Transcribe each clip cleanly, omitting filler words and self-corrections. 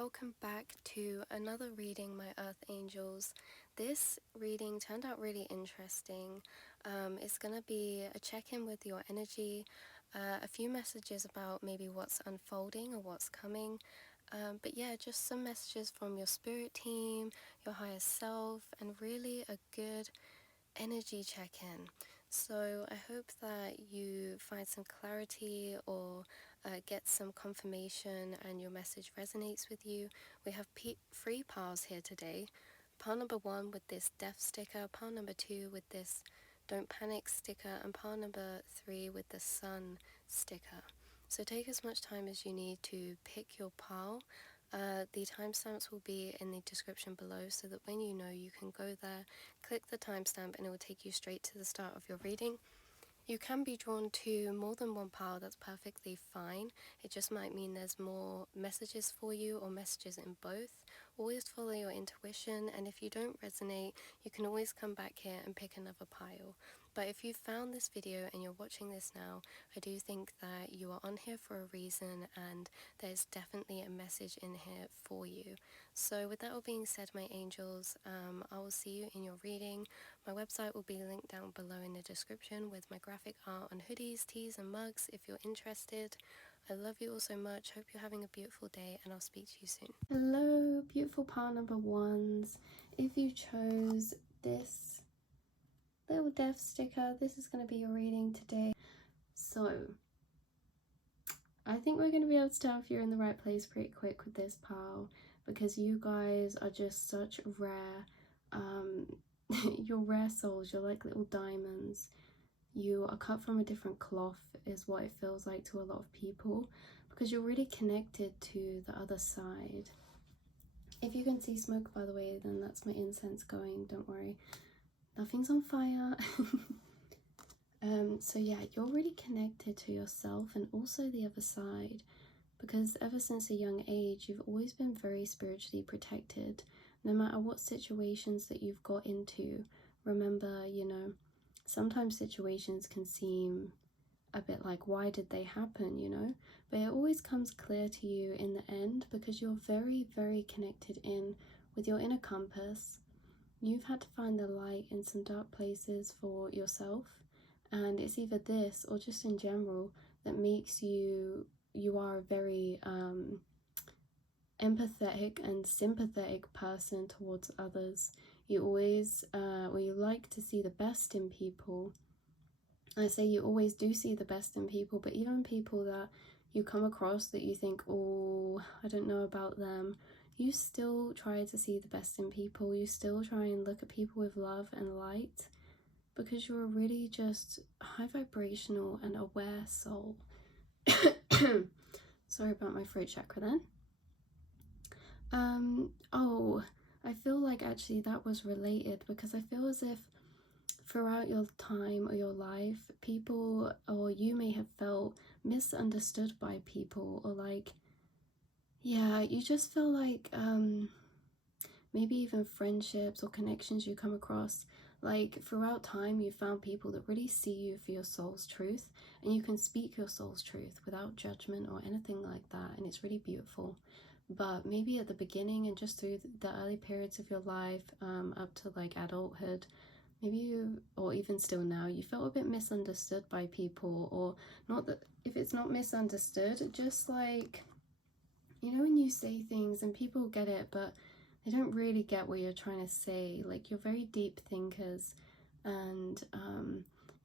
welcome back to another reading, my Earth Angels. This reading turned out really interesting. It's going to be a check-in with your energy, a few messages about maybe what's unfolding or what's coming, but yeah, just some messages from your spirit team, your higher self, and really a good energy check-in. So I hope that you find some clarity or get some confirmation and your message resonates with you. We have three piles here today. Pile number 1 with this death sticker, pile number 2 with this don't panic sticker, and pile number 3 with the sun sticker. So take as much time as you need to pick your pile. The timestamps will be in the description below so that when you know, you can go there, click the timestamp, and it will take you straight to the start of your reading. You can be drawn to more than one pile, that's perfectly fine. It just might mean there's more messages for you or messages in both. Always follow your intuition, and if you don't resonate, you can always come back here and pick another pile. But if you found this video and you're watching this now, I do think that you are on here for a reason and there's definitely a message in here for you. So with that all being said, my angels, I will see you in your reading. My website will be linked down below in the description with my graphic art on hoodies, tees and mugs if you're interested. I love you all so much. Hope you're having a beautiful day, and I'll speak to you soon. Hello, beautiful pile number 1s. If you chose this little death sticker, this is going to be your reading today. So I think we're going to be able to tell if you're in the right place pretty quick with this pile, because you guys are just such rare, you're rare souls. You're like little diamonds. You are cut from a different cloth is what it feels like to a lot of people, because you're really connected to the other side. If you can see smoke, by the way, then that's my incense going, don't worry, nothing's on fire. So yeah, you're really connected to yourself and also the other side, because ever since a young age you've always been very spiritually protected. No matter what situations that you've got into, remember, you know, sometimes situations can seem a bit like, why did they happen, you know, but it always comes clear to you in the end, because you're very, very connected in with your inner compass. You've had to find the light in some dark places for yourself, and it's either this or just in general that makes you are a very empathetic and sympathetic person towards others. You always you like to see the best in people. I say you always do see the best in people, but even people that you come across that you think, oh, I don't know about them, you still try to see the best in people. You still try and look at people with love and light, because you're a really just high vibrational and aware soul. Sorry about my throat chakra then. Oh, I feel like actually that was related, because I feel as if throughout your time or your life, people or you may have felt misunderstood by people, or like, yeah, you just feel like maybe even friendships or connections you come across, like throughout time you found people that really see you for your soul's truth, and you can speak your soul's truth without judgment or anything like that, and it's really beautiful. But maybe at the beginning and just through the early periods of your life, up to like adulthood, maybe you, or even still now, you felt a bit misunderstood by people, or not that, if it's not misunderstood, just like, you know, when you say things and people get it but they don't really get what you're trying to say. Like, you're very deep thinkers, and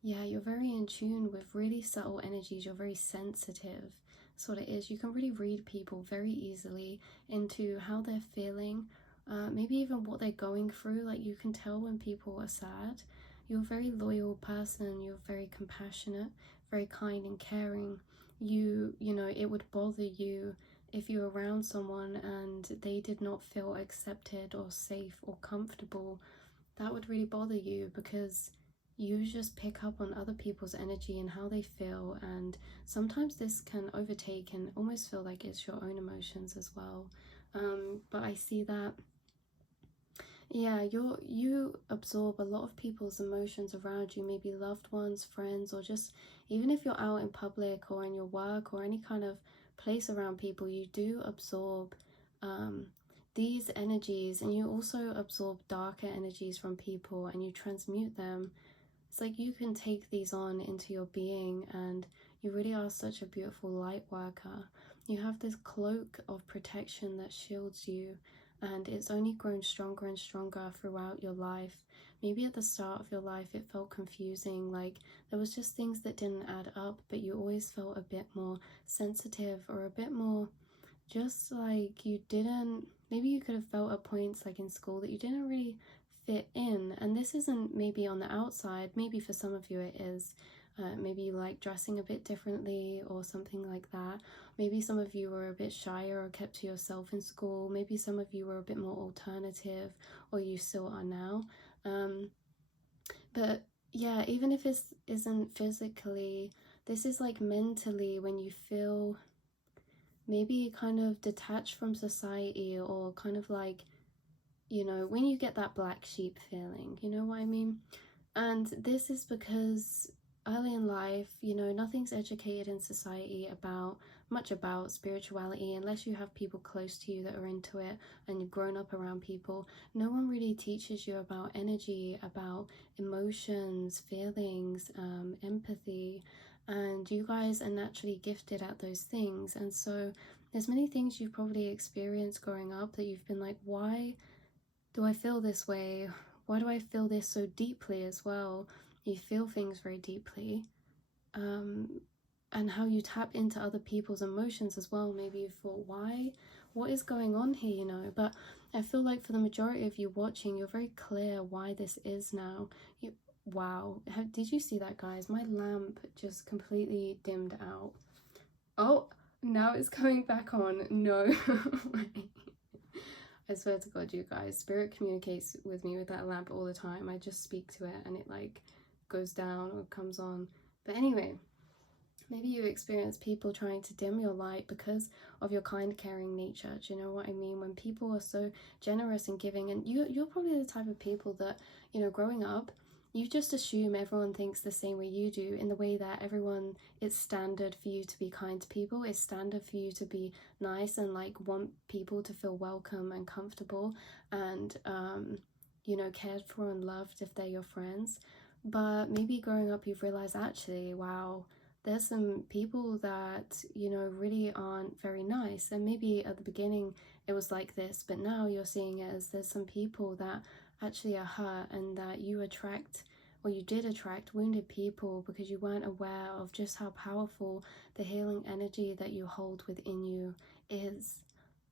yeah, you're very in tune with really subtle energies. You're very sensitive. That's what it is. You can really read people very easily into how they're feeling, maybe even what they're going through. Like, you can tell when people are sad. You're a very loyal person. You're very compassionate, very kind and caring. You know, it would bother you if you're around someone and they did not feel accepted or safe or comfortable. That would really bother you, because you just pick up on other people's energy and how they feel, and sometimes this can overtake and almost feel like it's your own emotions as well. But I see that, yeah, you absorb a lot of people's emotions around you, maybe loved ones, friends, or just even if you're out in public or in your work or any kind of place around people, you do absorb these energies, and you also absorb darker energies from people and you transmute them. It's like you can take these on into your being, and you really are such a beautiful light worker. You have this cloak of protection that shields you, and it's only grown stronger and stronger throughout your life. Maybe at the start of your life it felt confusing, like there was just things that didn't add up, but you always felt a bit more sensitive, or a bit more just like you didn't, maybe you could have felt at points like in school that you didn't really fit in. And this isn't maybe on the outside, maybe for some of you it is. Maybe you like dressing a bit differently or something like that. Maybe some of you were a bit shyer or kept to yourself in school. Maybe some of you were a bit more alternative, or you still are now. But yeah, even if it isn't physically, this is like mentally, when you feel maybe kind of detached from society, or kind of like, you know, when you get that black sheep feeling, you know what I mean? And this is because early in life, you know, nothing's educated in society about much about spirituality unless you have people close to you that are into it and you've grown up around people. No one really teaches you about energy, about emotions, feelings, empathy, and you guys are naturally gifted at those things. And so there's many things you've probably experienced growing up that you've been like, why do I feel this way? Why do I feel this so deeply as well? You feel things very deeply. And how you tap into other people's emotions as well. Maybe you thought, why? What is going on here, you know? But I feel like for the majority of you watching, you're very clear why this is now. Wow. Did you see that, guys? My lamp just completely dimmed out. Oh, now it's coming back on. No. I swear to God, you guys, spirit communicates with me with that lamp all the time. I just speak to it and it like goes down or comes on. But anyway, maybe you experience people trying to dim your light because of your kind, caring nature. Do you know what I mean? When people are so generous and giving, and you're probably the type of people that, you know, growing up, you just assume everyone thinks the same way you do, in the way that everyone, it's standard for you to be kind to people, it's standard for you to be nice and like want people to feel welcome and comfortable and you know, cared for and loved if they're your friends. But maybe growing up you've realized, actually, wow, there's some people that, you know, really aren't very nice. And maybe at the beginning it was like this, but now you're seeing it as there's some people that actually are hurt, and that you attract, or you did attract, wounded people because you weren't aware of just how powerful the healing energy that you hold within you is.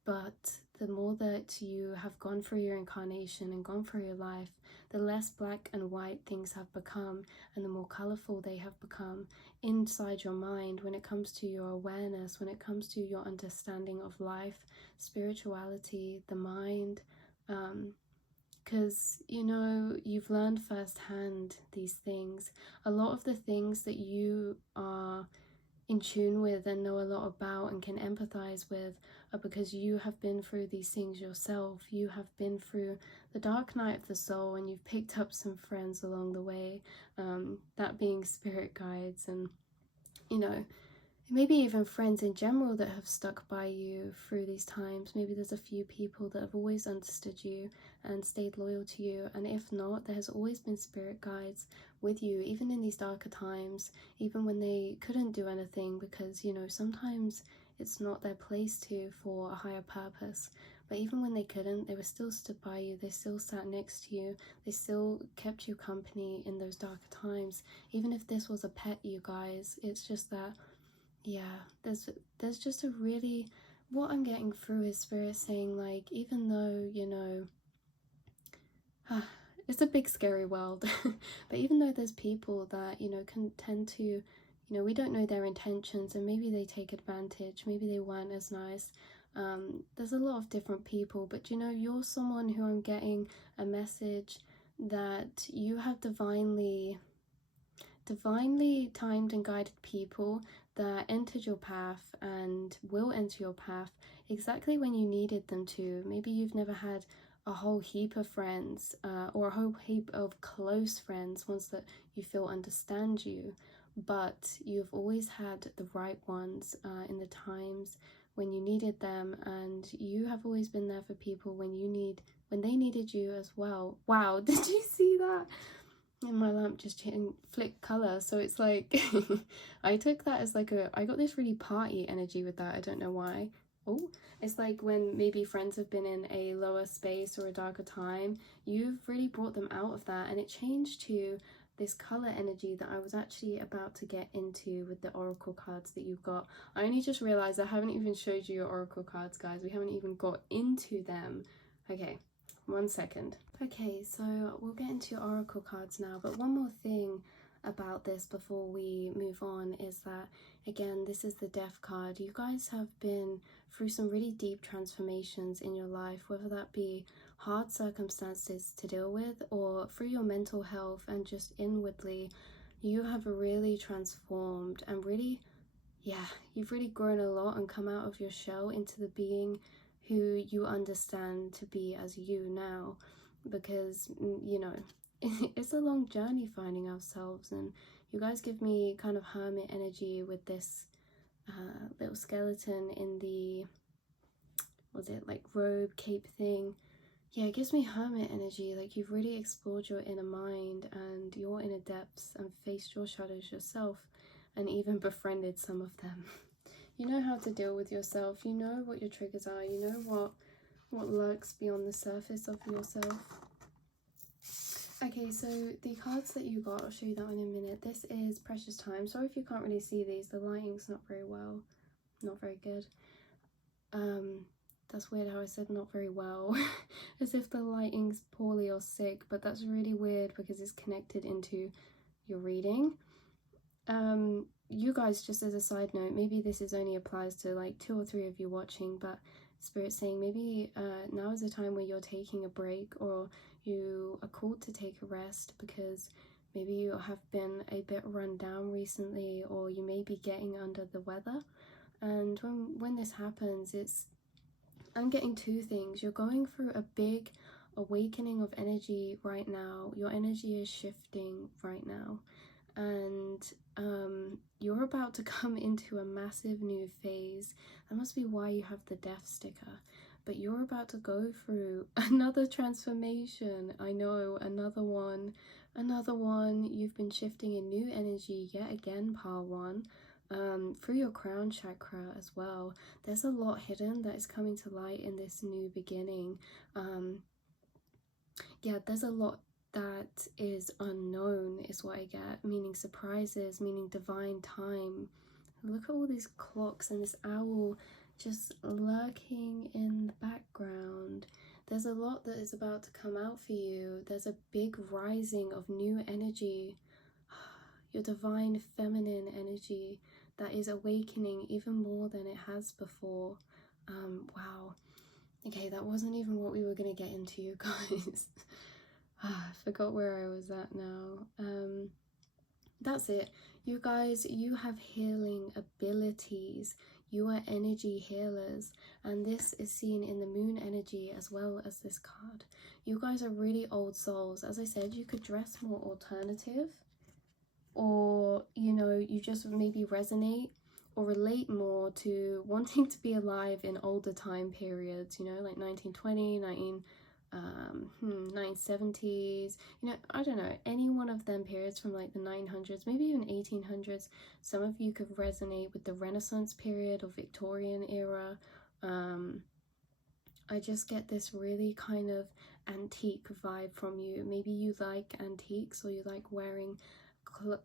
But the more that you have gone through your incarnation and gone through your life, the less black and white things have become, and the more colorful they have become inside your mind when it comes to your awareness, when it comes to your understanding of life, spirituality, the mind. Because, you know, you've learned firsthand these things. A lot of the things that you are in tune with and know a lot about and can empathize with are because you have been through these things yourself. You have been through the dark night of the soul, and you've picked up some friends along the way, that being spirit guides, and, you know, maybe even friends in general that have stuck by you through these times. Maybe there's a few people that have always understood you and stayed loyal to you, and if not, there has always been spirit guides with you, even in these darker times, even when they couldn't do anything, because, you know, sometimes it's not their place to, for a higher purpose. But even when they couldn't, they were still stood by you, they still sat next to you, they still kept you company in those darker times. Even if this was a pet, you guys, it's just that, yeah, there's just a really, what I'm getting through is spirit saying, like, even though, you know, it's a big scary world, but even though there's people that, you know, can tend to, you know, we don't know their intentions, and maybe they take advantage, maybe they weren't as nice. There's a lot of different people, but, you know, you're someone who I'm getting a message that you have divinely timed and guided people that entered your path and will enter your path exactly when you needed them to. Maybe you've never had a whole heap of friends, or a whole heap of close friends, ones that you feel understand you, but you've always had the right ones in the times when you needed them, and you have always been there for people when they needed you as well. Wow, did you see that? And my lamp just flicked color, so it's like I took that as like I got this really party energy with that. I don't know why. Oh, it's like when maybe friends have been in a lower space or a darker time, you've really brought them out of that, and it changed to this color energy that I was actually about to get into with the oracle cards that you've got. I only just realized I haven't even showed you your oracle cards, guys. We haven't even got into them. Okay, 1 second. Okay, so we'll get into your oracle cards now, but one more thing about this before we move on is that, again, this is the Death card. You guys have been through some really deep transformations in your life, whether that be hard circumstances to deal with or through your mental health and just inwardly. You have really transformed and really, yeah, you've really grown a lot and come out of your shell into the being who you understand to be as you now, because you know it's a long journey finding ourselves, and you guys give me kind of hermit energy with this little skeleton in the, was it like robe cape thing? Yeah, it gives me hermit energy, like you've really explored your inner mind and your inner depths and faced your shadows yourself and even befriended some of them. You know how to deal with yourself, you know what your triggers are, you know what lurks beyond the surface of yourself. Okay, so the cards that you got, I'll show you that in a minute. This is Precious Time. Sorry if you can't really see these, the lighting's not very good. That's weird how I said not very well, as if the lighting's poorly or sick, but that's really weird because it's connected into your reading. You guys, just as a side note, maybe this only applies to like 2 or 3 of you watching, but Spirit's saying maybe now is a time where you're taking a break, or you are called to take a rest because maybe you have been a bit run down recently, or you may be getting under the weather. And when this happens, I'm getting 2 things. You're going through a big awakening of energy right now. Your energy is shifting right now, and you're about to come into a massive new phase. That must be why you have the death sticker. But you're about to go through another transformation. I know, another one. You've been shifting in new energy yet again, Pile 1. Through your crown chakra as well. There's a lot hidden that is coming to light in this new beginning. Yeah, there's a lot that is unknown is what I get, meaning surprises, meaning divine time. Look at all these clocks and this owl just lurking in the background. There's a lot that is about to come out for you. There's a big rising of new energy, your divine feminine energy that is awakening even more than it has before. Wow. Okay, that wasn't even what we were going to get into, you guys. I forgot where I was at now. That's it. You guys, you have healing abilities. You are energy healers, and this is seen in the moon energy as well as this card. You guys are really old souls. As I said, you could dress more alternative, or you know, you just maybe resonate or relate more to wanting to be alive in older time periods, you know, like 1920, 1970s, you know, I don't know, any one of them periods from like the 900s, maybe even 1800s. Some of you could resonate with the Renaissance period or Victorian era. I just get this really kind of antique vibe from you. Maybe you like antiques, or you like wearing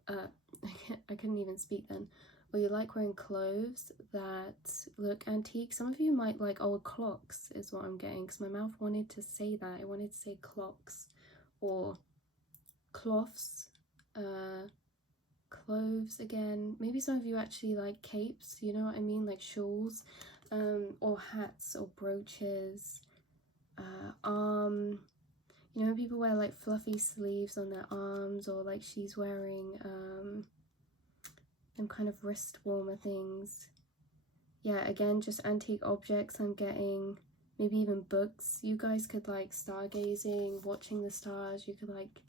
I couldn't even speak then. Or you like wearing clothes that look antique. Some of you might like old clocks is what I'm getting, because my mouth wanted to say that. It wanted to say clocks or cloths, clothes again. Maybe some of you actually like capes, you know what I mean, like shawls, or hats or brooches. You know, people wear like fluffy sleeves on their arms, or like she's wearing them kind of wrist warmer things. Yeah, again, just antique objects I'm getting. Maybe even books. You guys could like stargazing, watching the stars. You could like,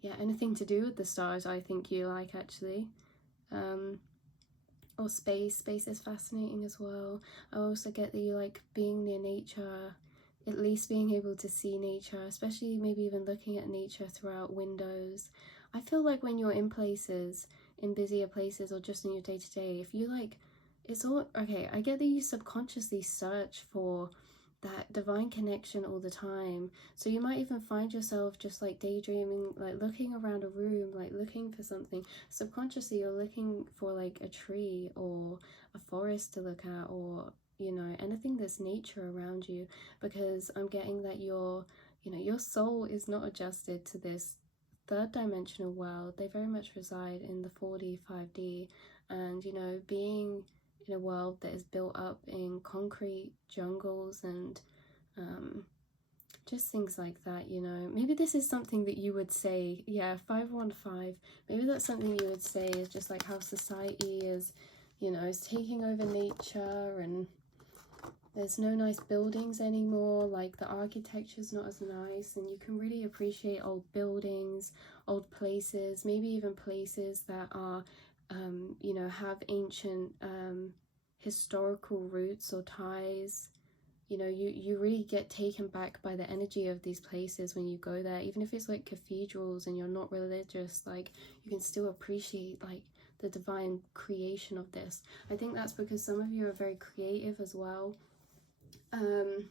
yeah, anything to do with the stars I think you like actually. or space. Space is fascinating as well. I also get that you like being near nature, at least being able to see nature, especially maybe even looking at nature throughout windows. I feel like when you're in places, in busier places, or just in your day-to-day, if you like, it's all okay. I get that you subconsciously search for that divine connection all the time, so you might even find yourself just like daydreaming, like looking around a room, like looking for something. Subconsciously you're looking for like a tree or a forest to look at, or you know, anything that's nature around you, because I'm getting that your, you know, your soul is not adjusted to this third dimensional world. They very much reside in the 4D, 5D, and you know, being in a world that is built up in concrete jungles and just things like that, you know. Maybe this is something that you would say, yeah, 515, maybe that's something you would say is just like how society is, you know, is taking over nature, and there's no nice buildings anymore, like the architecture's not as nice, and you can really appreciate old buildings, old places, maybe even places that are you know, have ancient historical roots or ties. You know, you really get taken back by the energy of these places when you go there. Even if it's like cathedrals and you're not religious, like you can still appreciate like the divine creation of this. I think that's because some of you are very creative as well. I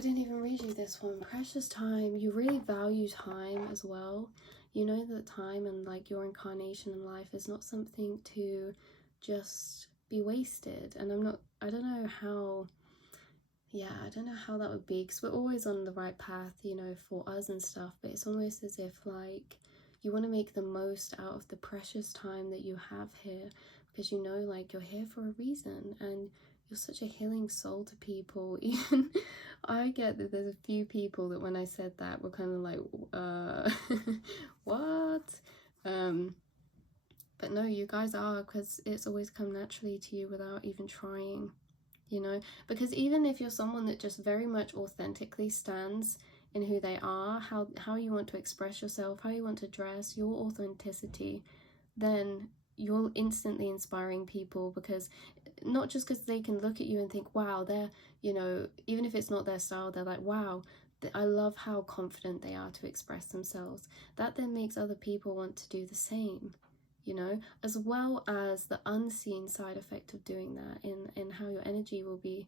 didn't even read you this one. Precious time. You really value time as well. You know that time and like your incarnation in life is not something to just be wasted. And I don't know how, yeah, I don't know how that would be, because we're always on the right path, you know, for us and stuff, but it's almost as if like you want to make the most out of the precious time that you have here, because you know, like, you're here for a reason, and you're such a healing soul to people. Even I get that there's a few people that when I said that were kind of like, what? But no, you guys are, because it's always come naturally to you without even trying, you know. Because even if you're someone that just very much authentically stands in who they are, how you want to express yourself, how you want to dress, your authenticity, then you're instantly inspiring people, because not just because they can look at you and think, wow, they're, you know, even if it's not their style, they're like, wow, I love how confident they are to express themselves. That then makes other people want to do the same, you know, as well as the unseen side effect of doing that in how your energy will be,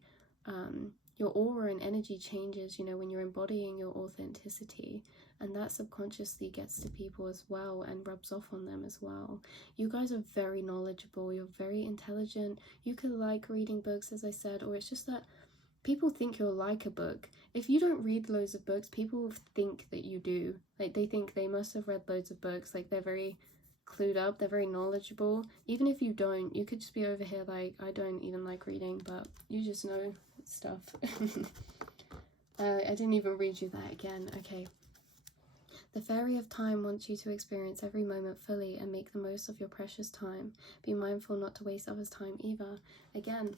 your aura and energy changes, you know, when you're embodying your authenticity, and that subconsciously gets to people as well and rubs off on them as well. You guys are very knowledgeable, you're very intelligent, you could like reading books, as I said, or it's just that people think you'll like a book. If you don't read loads of books, people think that you do. Like, they think they must have read loads of books, like they're very clued up, they're very knowledgeable. Even if you don't, you could just be over here like, I don't even like reading, but you just know stuff. I didn't even read you that again. Okay. The Fairy of Time wants you to experience every moment fully and make the most of your precious time. Be mindful not to waste others' time either. Again,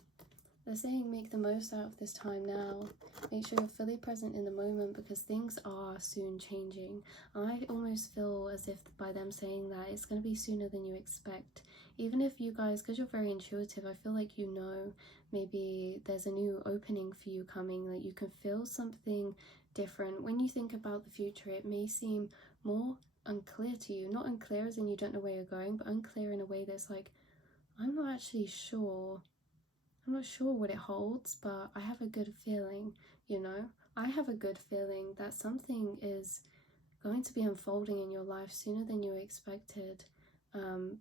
they're saying make the most out of this time now. Make sure you're fully present in the moment, because things are soon changing. I almost feel as if by them saying that, it's going to be sooner than you expect. Even if you guys, because you're very intuitive, I feel like you know maybe there's a new opening for you coming, like you can feel something different. When you think about the future, it may seem more unclear to you. Not unclear as in you don't know where you're going, but unclear in a way that's like, I'm not actually sure. I'm not sure what it holds, but I have a good feeling, you know? I have a good feeling that something is going to be unfolding in your life sooner than you expected,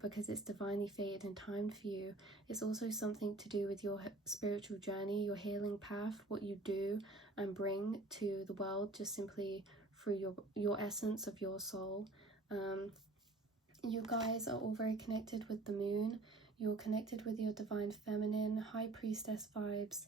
because it's divinely fated and timed for you. It's also something to do with your spiritual journey, your healing path, what you do and bring to the world just simply through your essence of your soul. You guys are all very connected with the moon. You're connected with your divine feminine, high priestess vibes.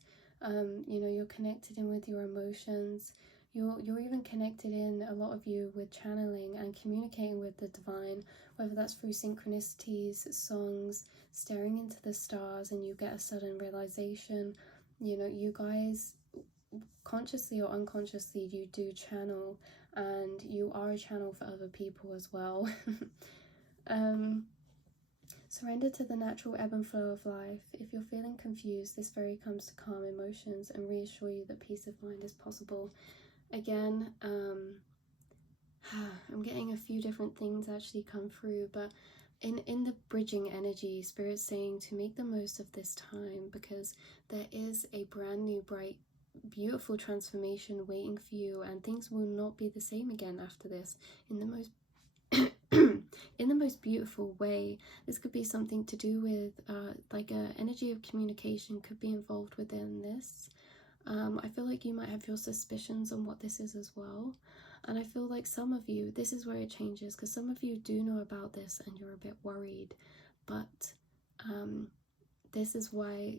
You know, you're connected in with your emotions. You're even connected in, a lot of you, with channeling and communicating with the divine, whether that's through synchronicities, songs, staring into the stars, and you get a sudden realization. You know, you guys, consciously or unconsciously, you do channel, and you are a channel for other people as well. Surrender to the natural ebb and flow of life. If you're feeling confused, this fairy comes to calm emotions and reassure you that peace of mind is possible. Again, I'm getting a few different things actually come through, but in the bridging energy, Spirit's saying to make the most of this time, because there is a brand new, bright, beautiful transformation waiting for you, and things will not be the same again after this in the most in the most beautiful way. This could be something to do with like a energy of communication could be involved within this. I feel like you might have your suspicions on what this is as well. And I feel like some of you, this is where it changes, because some of you do know about this and you're a bit worried. But this is why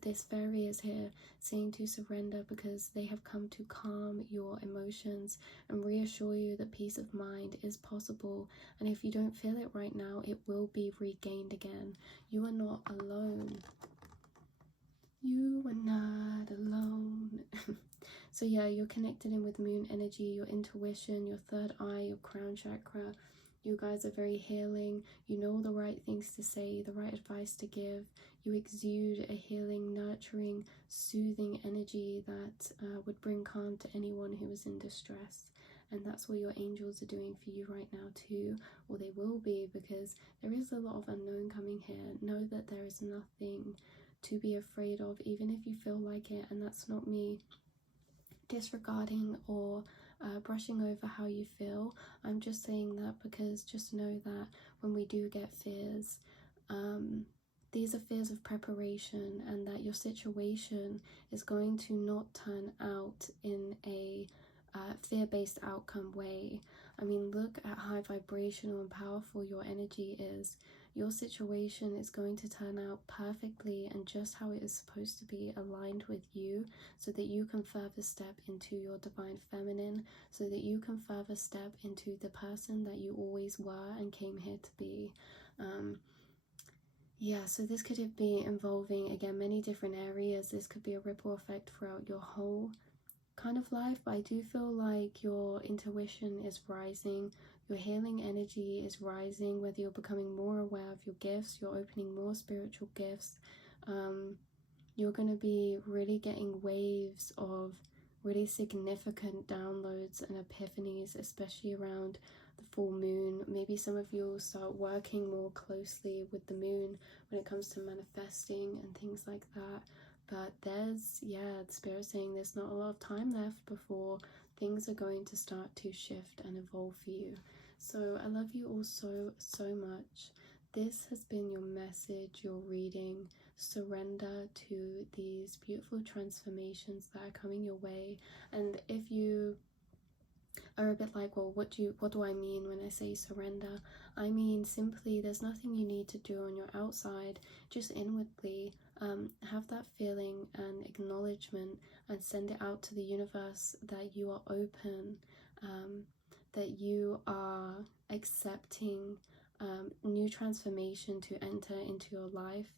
this fairy is here saying to surrender, because they have come to calm your emotions and reassure you that peace of mind is possible. And if you don't feel it right now, it will be regained again. You are not alone. You are not alone. So yeah, you're connected in with moon energy, your intuition, your third eye, your crown chakra. You guys are very healing. You know the right things to say, the right advice to give. You exude a healing, nurturing, soothing energy that would bring calm to anyone who is in distress. And that's what your angels are doing for you right now too, or they will be, because there is a lot of unknown coming here. Know that there is nothing to be afraid of, even if you feel like it. And that's not me disregarding or brushing over how you feel. I'm just saying that because just know that when we do get fears, these are fears of preparation, and that your situation is going to not turn out in a fear-based outcome way. I mean, look at how vibrational and powerful your energy is. Your situation is going to turn out perfectly and just how it is supposed to be, aligned with you, so that you can further step into your divine feminine, so that you can further step into the person that you always were and came here to be. Yeah, so this could be involving, again, many different areas. This could be a ripple effect throughout your whole kind of life, but I do feel like your intuition is rising, your healing energy is rising, whether you're becoming more aware of your gifts, you're opening more spiritual gifts. You're going to be really getting waves of really significant downloads and epiphanies, especially around the full moon. Maybe some of you will start working more closely with the moon when it comes to manifesting and things like that. But there's, yeah, the Spirit saying there's not a lot of time left before things are going to start to shift and evolve for you. So I love you all so, so much. This has been your message, your reading. Surrender to these beautiful transformations that are coming your way. And if you are a bit like, well, what do I mean when I say surrender? I mean simply there's nothing you need to do on your outside, just inwardly have that feeling and acknowledgement, and send it out to the universe that you are open, that you are accepting new transformation to enter into your life,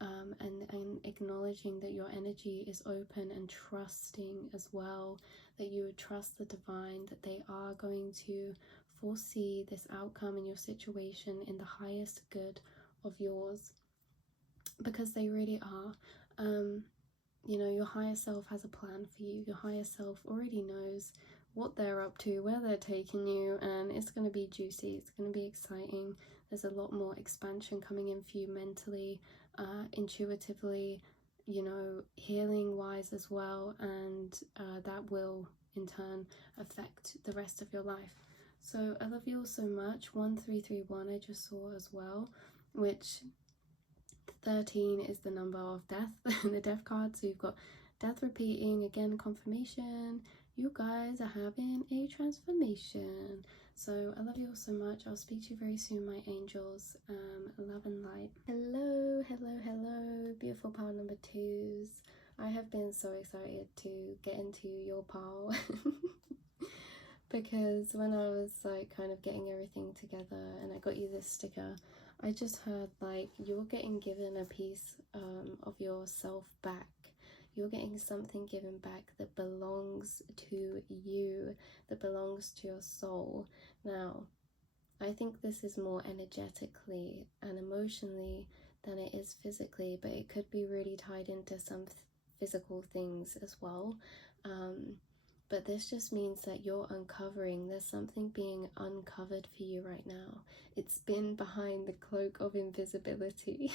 and acknowledging that your energy is open, and trusting as well, that you would trust the divine, that they are going to foresee this outcome in your situation in the highest good of yours, because they really are. You know, your higher self has a plan for you. Your higher self already knows what they're up to, where they're taking you, and it's going to be juicy, it's going to be exciting. There's a lot more expansion coming in for you mentally, intuitively, you know, healing wise as well, and that will in turn affect the rest of your life. So I love you all so much. 1331 I just saw as well, which 13 is the number of death, the death card. So you've got death repeating, again, confirmation. You guys are having a transformation. So I love you all so much. I'll speak to you very soon, my angels. Love and light. Hello, hello, hello, beautiful pile number 2s. I have been so excited to get into your pile because when I was like kind of getting everything together and I got you this sticker, I just heard like you're getting given a piece of yourself back. You're getting something given back that belongs to you, that belongs to your soul. Now, I think this is more energetically and emotionally than it is physically, but it could be really tied into some physical things as well. But this just means that you're uncovering, there's something being uncovered for you right now. It's been behind the cloak of invisibility.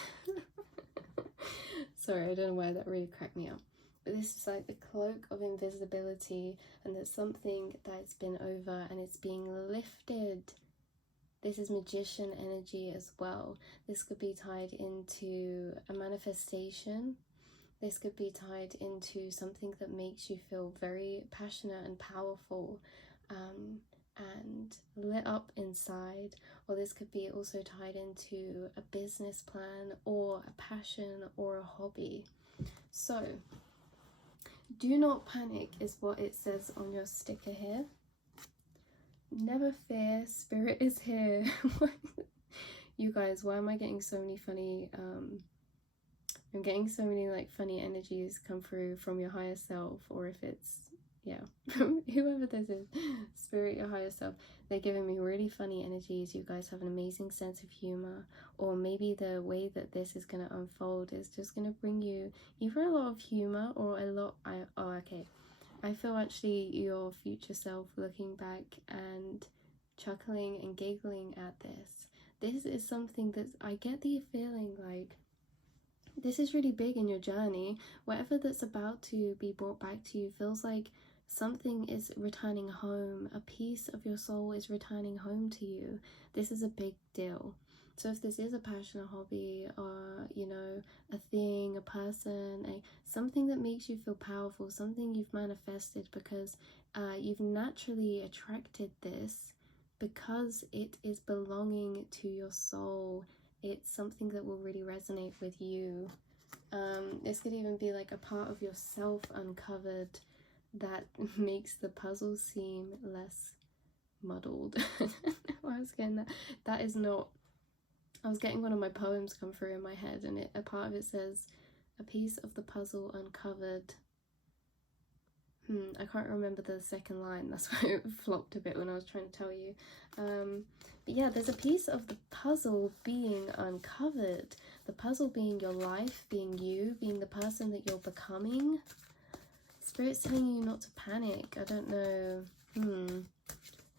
Sorry, I don't know why that really cracked me up. But this is like the cloak of invisibility, and there's something that's been over and it's being lifted. This is magician energy as well. This could be tied into a manifestation. This could be tied into something that makes you feel very passionate and powerful, and lit up inside. Or this could be also tied into a business plan or a passion or a hobby. So, do not panic is what it says on your sticker here. Never fear, spirit is here. You guys, why am I getting so many funny I'm getting so many like funny energies come through from your higher self, or if it's, yeah, whoever this is, spirit, your higher self, they're giving me really funny energies. You guys have an amazing sense of humor, or maybe the way that this is going to unfold is just going to bring you either a lot of humor or a lot, I feel actually your future self looking back and chuckling and giggling at this. This is something that I get the feeling like this is really big in your journey. Whatever that's about to be brought back to you feels like something is returning home. A piece of your soul is returning home to you. This is a big deal. So if this is a passion, a hobby, or, you know, a thing, a person, something that makes you feel powerful, something you've manifested because you've naturally attracted this because it is belonging to your soul. It's something that will really resonate with you. This could even be like a part of yourself uncovered that makes the puzzle seem less muddled. I was getting that. That is not. I was getting one of my poems come through in my head, and a part of it says, "A piece of the puzzle uncovered." I can't remember the second line. That's why it flopped a bit when I was trying to tell you. But yeah, there's a piece of the puzzle being uncovered. The puzzle being your life, being you, being the person that you're becoming. Spirit's telling you not to panic. I don't know.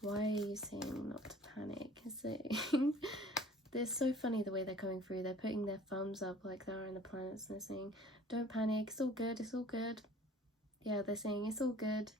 Why are you saying not to panic? They're so funny the way they're coming through. They're putting their thumbs up like they're in the planets, and they're saying, don't panic, it's all good, it's all good. Yeah, they're saying it's all good,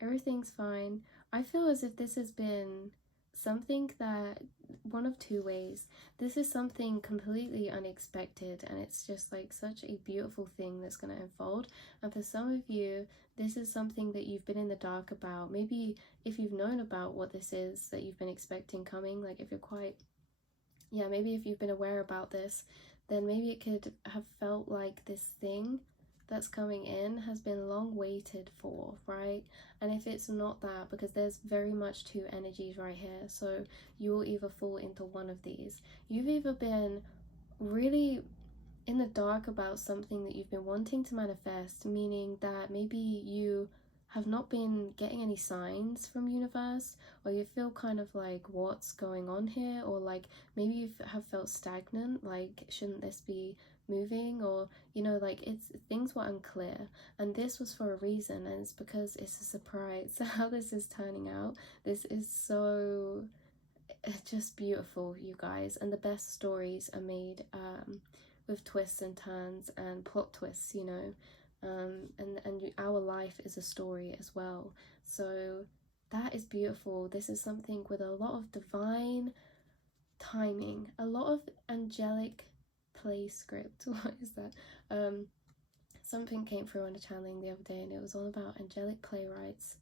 everything's fine. I feel as if this has been something that, one of two ways. This is something completely unexpected, and it's just like such a beautiful thing that's going to unfold. And for some of you, this is something that you've been in the dark about. Maybe if you've known about what this is that you've been expecting coming, like if you're quite, yeah, maybe if you've been aware about this, then maybe it could have felt like this thing that's coming in has been long waited for, right? And if it's not that, because there's very much two energies right here, so you will either fall into one of these. You've either been really in the dark about something that you've been wanting to manifest, meaning that maybe you have not been getting any signs from universe, or you feel kind of like, what's going on here? Or like maybe you have felt stagnant, like shouldn't this be moving? Or, you know, like things were unclear, and this was for a reason, and it's because it's a surprise. How this is turning out, this is so just beautiful, you guys. And the best stories are made with twists and turns and plot twists, you know. And our life is a story as well, so that is beautiful. This is something with a lot of divine timing, a lot of angelic play script. What is that? Something came through on the channeling the other day, and it was all about angelic playwrights,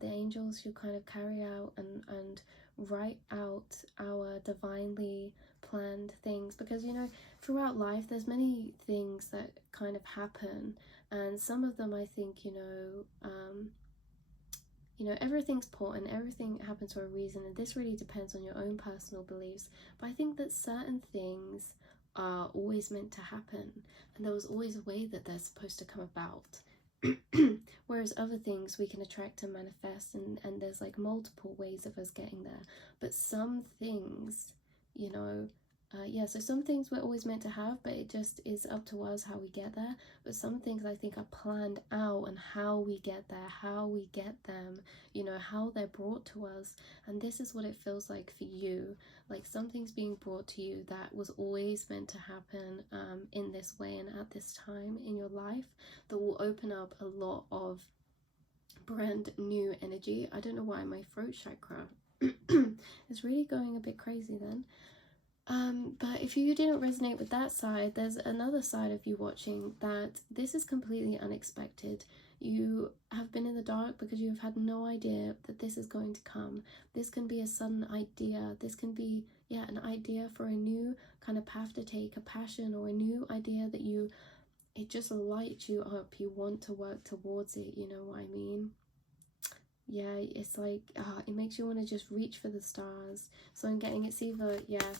the angels who kind of carry out and write out our divinely planned things. Because, you know, throughout life there's many things that kind of happen, and some of them I think, you know, everything's important, everything happens for a reason, and this really depends on your own personal beliefs. But I think that certain things are always meant to happen, and there was always a way that they're supposed to come about. whereas other things we can attract and manifest, and there's like multiple ways of us getting there. But some things, you know, yeah, so some things we're always meant to have, but it just is up to us how we get there. But some things I think are planned out, and how we get there, how we get them, you know, how they're brought to us. And this is what it feels like for you. Like something's being brought to you that was always meant to happen in this way and at this time in your life, that will open up a lot of brand new energy. I don't know why my throat chakra is really going a bit crazy then. But if you didn't resonate with that side, there's another side of you watching that this is completely unexpected. You have been in the dark because you've had no idea that this is going to come. This can be a sudden idea. This can be, yeah, an idea for a new kind of path to take, a passion, or a new idea that it just lights you up. You want to work towards it, you know what I mean? Yeah, it's like, it makes you want to just reach for the stars. So I'm getting it's either, yeah,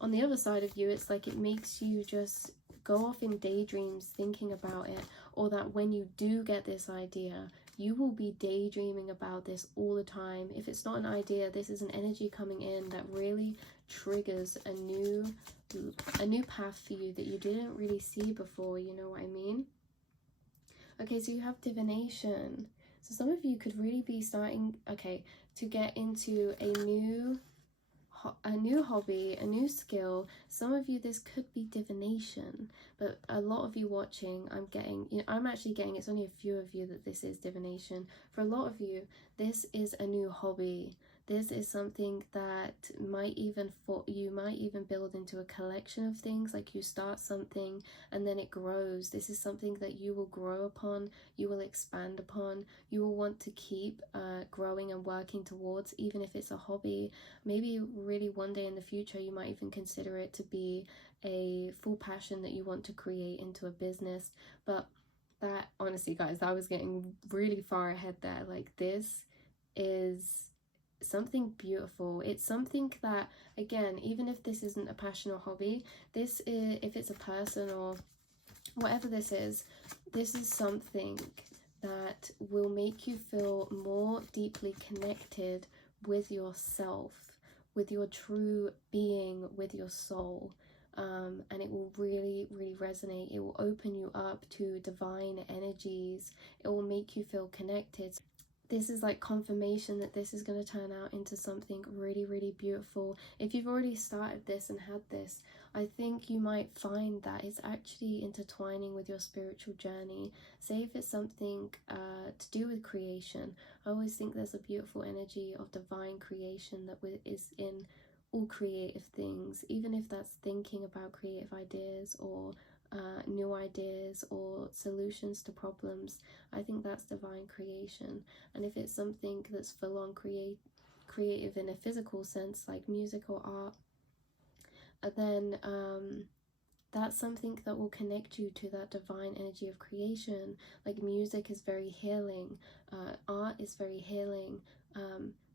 on the other side of you, it's like it makes you just go off in daydreams thinking about it, or that when you do get this idea, you will be daydreaming about this all the time. If it's not an idea, this is an energy coming in that really triggers a new path for you that you didn't really see before, you know what I mean? Okay, so you have divination. So some of you could really be starting, okay, to get into a new hobby, a new skill. Some of you, this could be divination, but a lot of you watching, I'm getting, you know, I'm actually getting, it's only a few of you that this is divination. For a lot of you, this is a new hobby. This is something that you might even build into a collection of things. Like you start something and then it grows. This is something that you will grow upon, you will expand upon, you will want to keep growing and working towards, even if it's a hobby. Maybe really one day in the future you might even consider it to be a full passion that you want to create into a business. But that, honestly guys, I was getting really far ahead there. Like this is something beautiful. It's something that, again, even if this isn't a passion or hobby, this is, if it's a person or whatever this is something that will make you feel more deeply connected with yourself, with your true being, with your soul. And it will really, really resonate. It will open you up to divine energies. It will make you feel connected. This is like confirmation that this is going to turn out into something really, really beautiful. If you've already started this and had this, I think you might find that it's actually intertwining with your spiritual journey. Say if it's something to do with creation, I always think there's a beautiful energy of divine creation that is in all creative things, even if that's thinking about creative ideas or new ideas or solutions to problems. I think that's divine creation. And if it's something that's full on creative in a physical sense, like music or art, then that's something that will connect you to that divine energy of creation. Like music is very healing, art is very healing,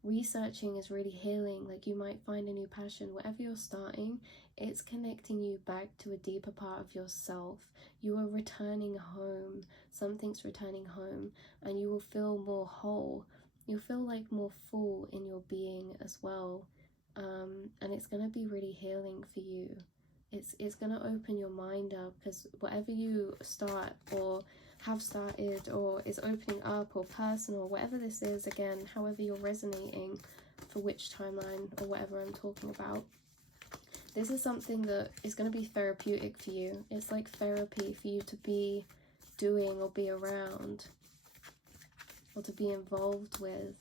researching is really healing. Like you might find a new passion. Whatever you're starting, it's connecting you back to a deeper part of yourself. You are returning home. Something's returning home, and you will feel more whole. You'll feel like more full in your being as well. And it's going to be really healing for you. It's going to open your mind up, because whatever you start or have started or is opening up or personal, whatever this is, again, however you're resonating for which timeline or whatever I'm talking about, this is something that is going to be therapeutic for you. It's like therapy for you to be doing or be around or to be involved with.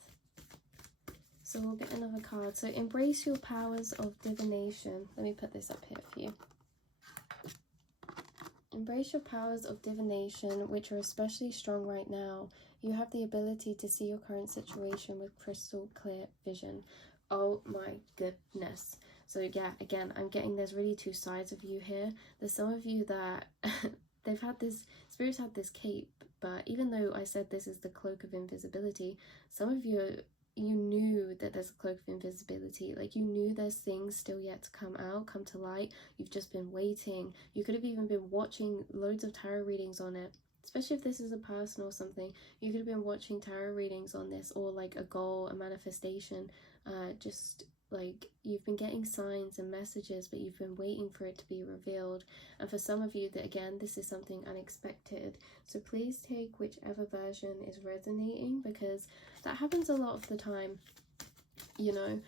So we'll get another card. So embrace your powers of divination. Let me put this up here for you. Embrace your powers of divination, which are especially strong right now. You have the ability to see your current situation with crystal clear vision. Oh my goodness. So yeah, again, I'm getting there's really two sides of you here. There's some of you that they've had this, spirits had this cape, but even though I said this is the cloak of invisibility, some of you knew that there's a cloak of invisibility. Like you knew there's things still yet to come out, come to light. You've just been waiting. You could have even been watching loads of tarot readings on it. especially if this is a person or something. You could have been watching tarot readings on this, or like a goal, a manifestation, just like you've been getting signs and messages, but you've been waiting for it to be revealed. And for some of you, that again, this is something unexpected. So please take whichever version is resonating, because that happens a lot of the time, you know,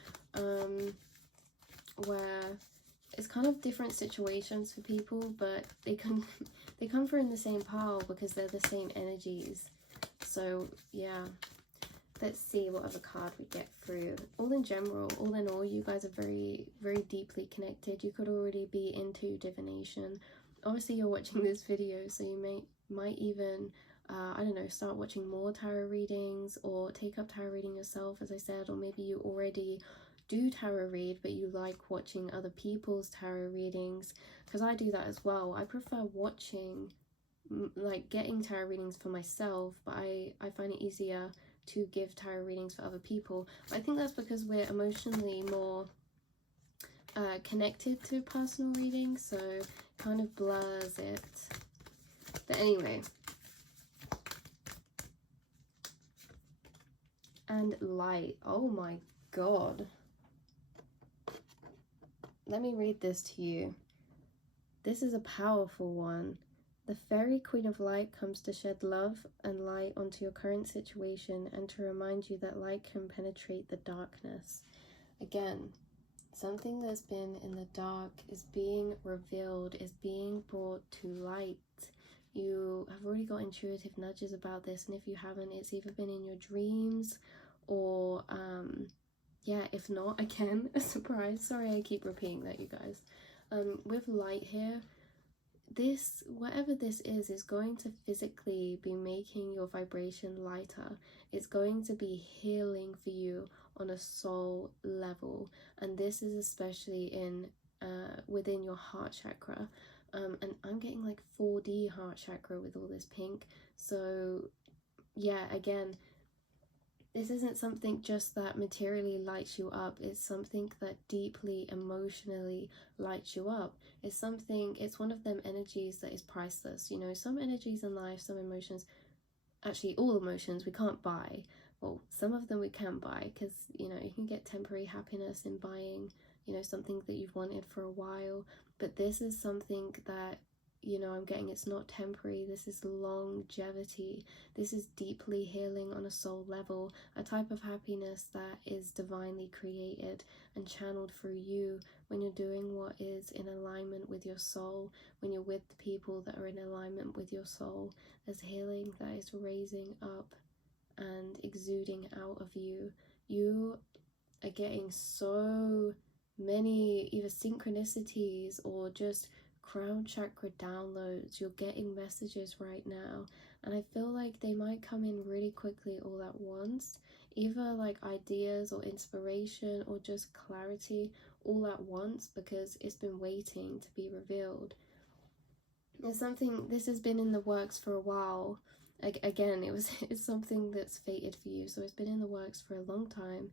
where it's kind of different situations for people, but they come through in the same pile because they're the same energies. So yeah, let's see what other card we get through. All in general, all in all, you guys are very, very deeply connected. You could already be into divination. Obviously you're watching this video, so you might even I don't know, start watching more tarot readings, or take up tarot reading yourself, as I said. Or maybe you already do tarot read, but you like watching other people's tarot readings, because I do that as well. I prefer watching, like getting tarot readings for myself, but I find it easier to give tarot readings for other people. But I think that's because we're emotionally more connected to personal readings, so it kind of blurs it. But anyway, and light. Oh my god. Let me read this to you. This is a powerful one. The fairy queen of light comes to shed love and light onto your current situation, and to remind you that light can penetrate the darkness. Again, something that's been in the dark is being revealed, is being brought to light. You have already got intuitive nudges about this, and if you haven't, it's either been in your dreams, or yeah, if not, again, a surprise. Sorry I keep repeating that, you guys. With light here, this, whatever this is going to physically be making your vibration lighter. It's going to be healing for you on a soul level, and this is especially in within your heart chakra. And I'm getting like 4D heart chakra with all this pink. So yeah, again, this isn't something just that materially lights you up. It's something that deeply emotionally lights you up. It's something, it's one of them energies that is priceless. You know, some energies in life, some emotions, actually all emotions we can't buy. Well, some of them we can buy, because, you know, you can get temporary happiness in buying, you know, something that you've wanted for a while. But this is something that, you know, I'm getting, it's not temporary. This is longevity. This is deeply healing on a soul level, a type of happiness that is divinely created and channeled through you when you're doing what is in alignment with your soul, when you're with the people that are in alignment with your soul. There's healing that is raising up and exuding out of you. You are getting so many either synchronicities or just crown chakra downloads. You're getting messages right now, and I feel like they might come in really quickly all at once, either like ideas or inspiration or just clarity all at once, because it's been waiting to be revealed. It's something, this has been in the works for a while. Again, it's something that's fated for you, so it's been in the works for a long time.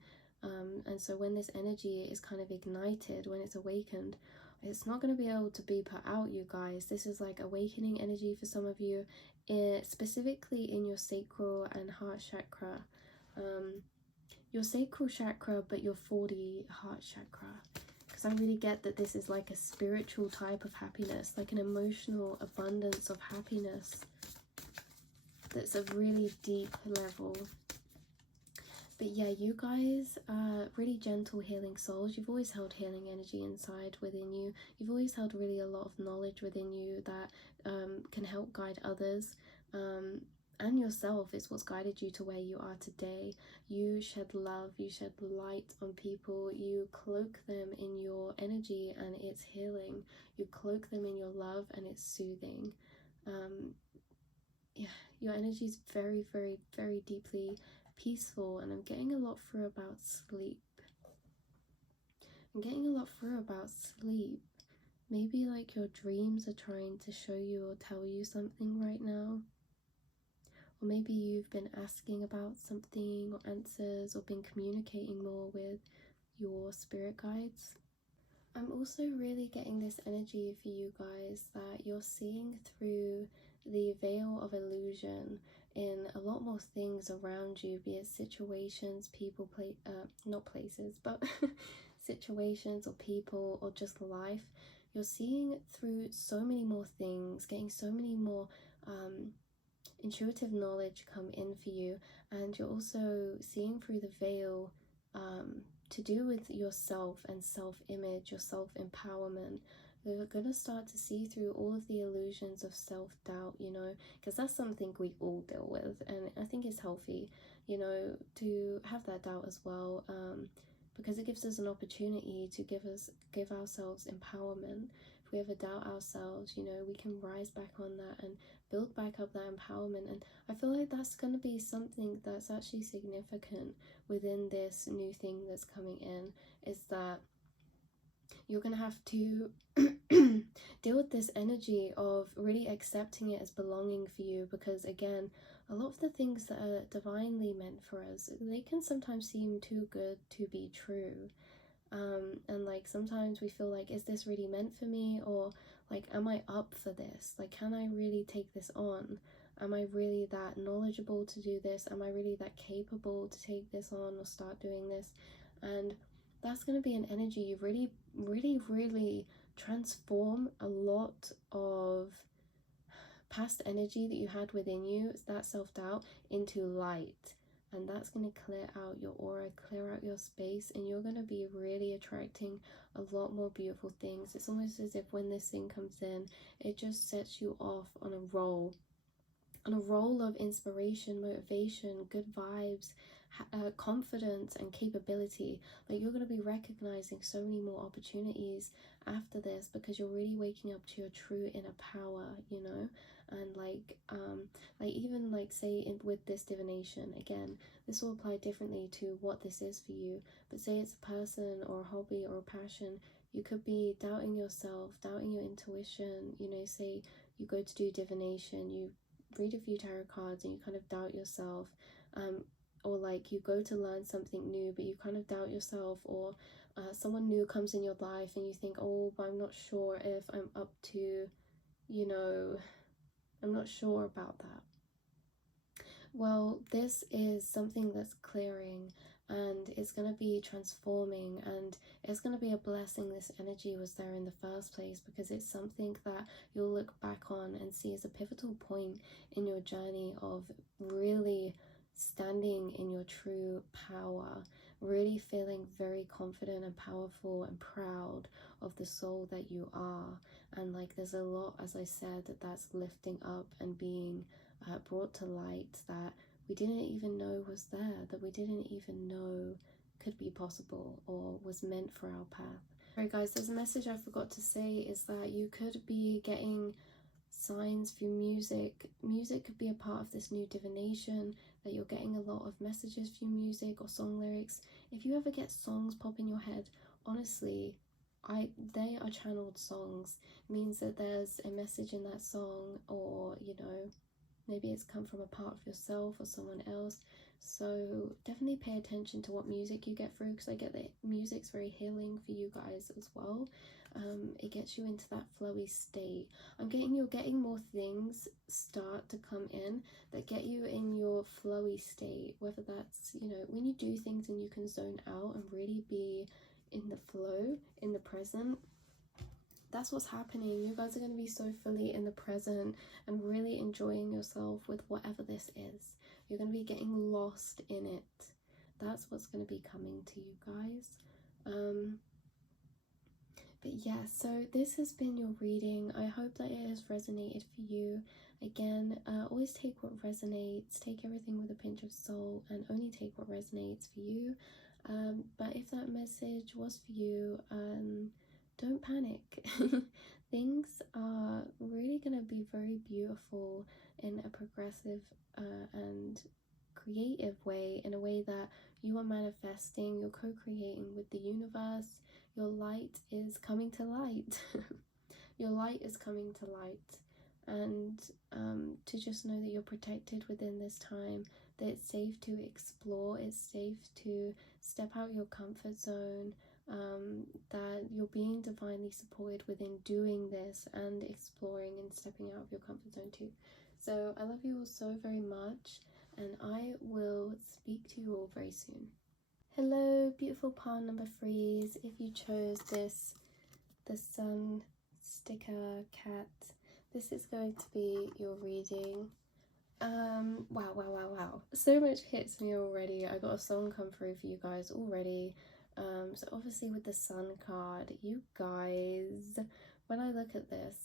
And so when this energy is kind of ignited, when it's awakened, it's not going to be able to be put out, you guys. This is like awakening energy for some of you, specifically in your sacral and heart chakra. Your sacral chakra, but your 4D heart chakra. Because I really get that this is like a spiritual type of happiness, like an emotional abundance of happiness that's a really deep level. But yeah, you guys are really gentle, healing souls. You've always held healing energy inside within you. You've always held really a lot of knowledge within you that can help guide others. And yourself is what's guided you to where you are today. You shed love, you shed light on people, you cloak them in your energy and it's healing. You cloak them in your love and it's soothing. Yeah, your energy is very, very, very deeply peaceful, and I'm getting a lot through about sleep. I'm getting a lot through about sleep. Maybe like your dreams are trying to show you or tell you something right now. Or maybe you've been asking about something or answers, or been communicating more with your spirit guides. I'm also really getting this energy for you guys that you're seeing through the veil of illusion in a lot more things around you, be it situations, people, not places, but situations or people or just life. You're seeing through so many more things, getting so many more intuitive knowledge come in for you, and you're also seeing through the veil to do with yourself and self-image, your self-empowerment. You're going to start to see through all of the illusions of self-doubt, you know, because that's something we all deal with, and I think it's healthy, you know, to have that doubt as well, because it gives us an opportunity to give ourselves empowerment. If we ever doubt ourselves, you know, we can rise back on that and build back up that empowerment. And I feel like that's going to be something that's actually significant within this new thing that's coming in, is that you're going to have to deal with this energy of really accepting it as belonging for you, because again, a lot of the things that are divinely meant for us, they can sometimes seem too good to be true. And like sometimes we feel like, is this really meant for me? Or like, am I up for this? Like, can I really take this on? Am I really that knowledgeable to do this? Am I really that capable to take this on or start doing this? And that's going to be an energy you really transform a lot of past energy that you had within you, that self-doubt, into light. And that's going to clear out your aura, clear out your space, and you're going to be really attracting a lot more beautiful things. It's almost as if when this thing comes in, it just sets you off on a roll of inspiration, motivation, good vibes, confidence and capability. Like, you're going to be recognizing so many more opportunities after this, because you're really waking up to your true inner power, you know. And like even like say with this divination, again, this will apply differently to what this is for you, but say it's a person or a hobby or a passion, you could be doubting yourself, doubting your intuition, you know. Say you go to do divination, you read a few tarot cards and you kind of doubt yourself, or like you go to learn something new but you kind of doubt yourself, or someone new comes in your life and you think, oh, but I'm not sure if I'm up to, you know, I'm not sure about that. Well, this is something that's clearing, and it's going to be transforming, and it's going to be a blessing this energy was there in the first place, because it's something that you'll look back on and see as a pivotal point in your journey of really standing in your true power, really feeling very confident and powerful and proud of the soul that you are. And like, there's a lot, as I said, that's lifting up and being brought to light, that we didn't even know was there, that we didn't even know could be possible or was meant for our path. Alright guys, there's a message I forgot to say, is that you could be getting signs through music. Music could be a part of this new divination, that you're getting a lot of messages through music or song lyrics. If you ever get songs pop in your head, honestly, they are channeled songs. It means that there's a message in that song, or you know, maybe it's come from a part of yourself or someone else. So definitely pay attention to what music you get through, because I get that music's very healing for you guys as well. It gets you into that flowy state. You're getting more things start to come in that get you in your flowy state, whether that's, you know, when you do things and you can zone out and really be in the flow, in the present. That's what's happening. You guys are going to be so fully in the present and really enjoying yourself with whatever this is. You're going to be getting lost in it. That's what's going to be coming to you guys. But yeah, so this has been your reading. I hope that it has resonated for you. Again, always take what resonates, take everything with a pinch of salt, and only take what resonates for you. But if that message was for you, don't panic. Things are really going to be very beautiful in a progressive and creative way, in a way that you are manifesting, you're co-creating with the universe. Your light is coming to light. Your light is coming to light. And to just know that you're protected within this time, that it's safe to explore, it's safe to step out your comfort zone, that you're being divinely supported within doing this and exploring and stepping out of your comfort zone too. So I love you all so very much, and I will speak to you all very soon. Hello, beautiful pile number 3s. If you chose this, the sun sticker cat, this is going to be your reading. Wow. So much hits me already. I got a song come through for you guys already. So obviously with the sun card, you guys, when I look at this,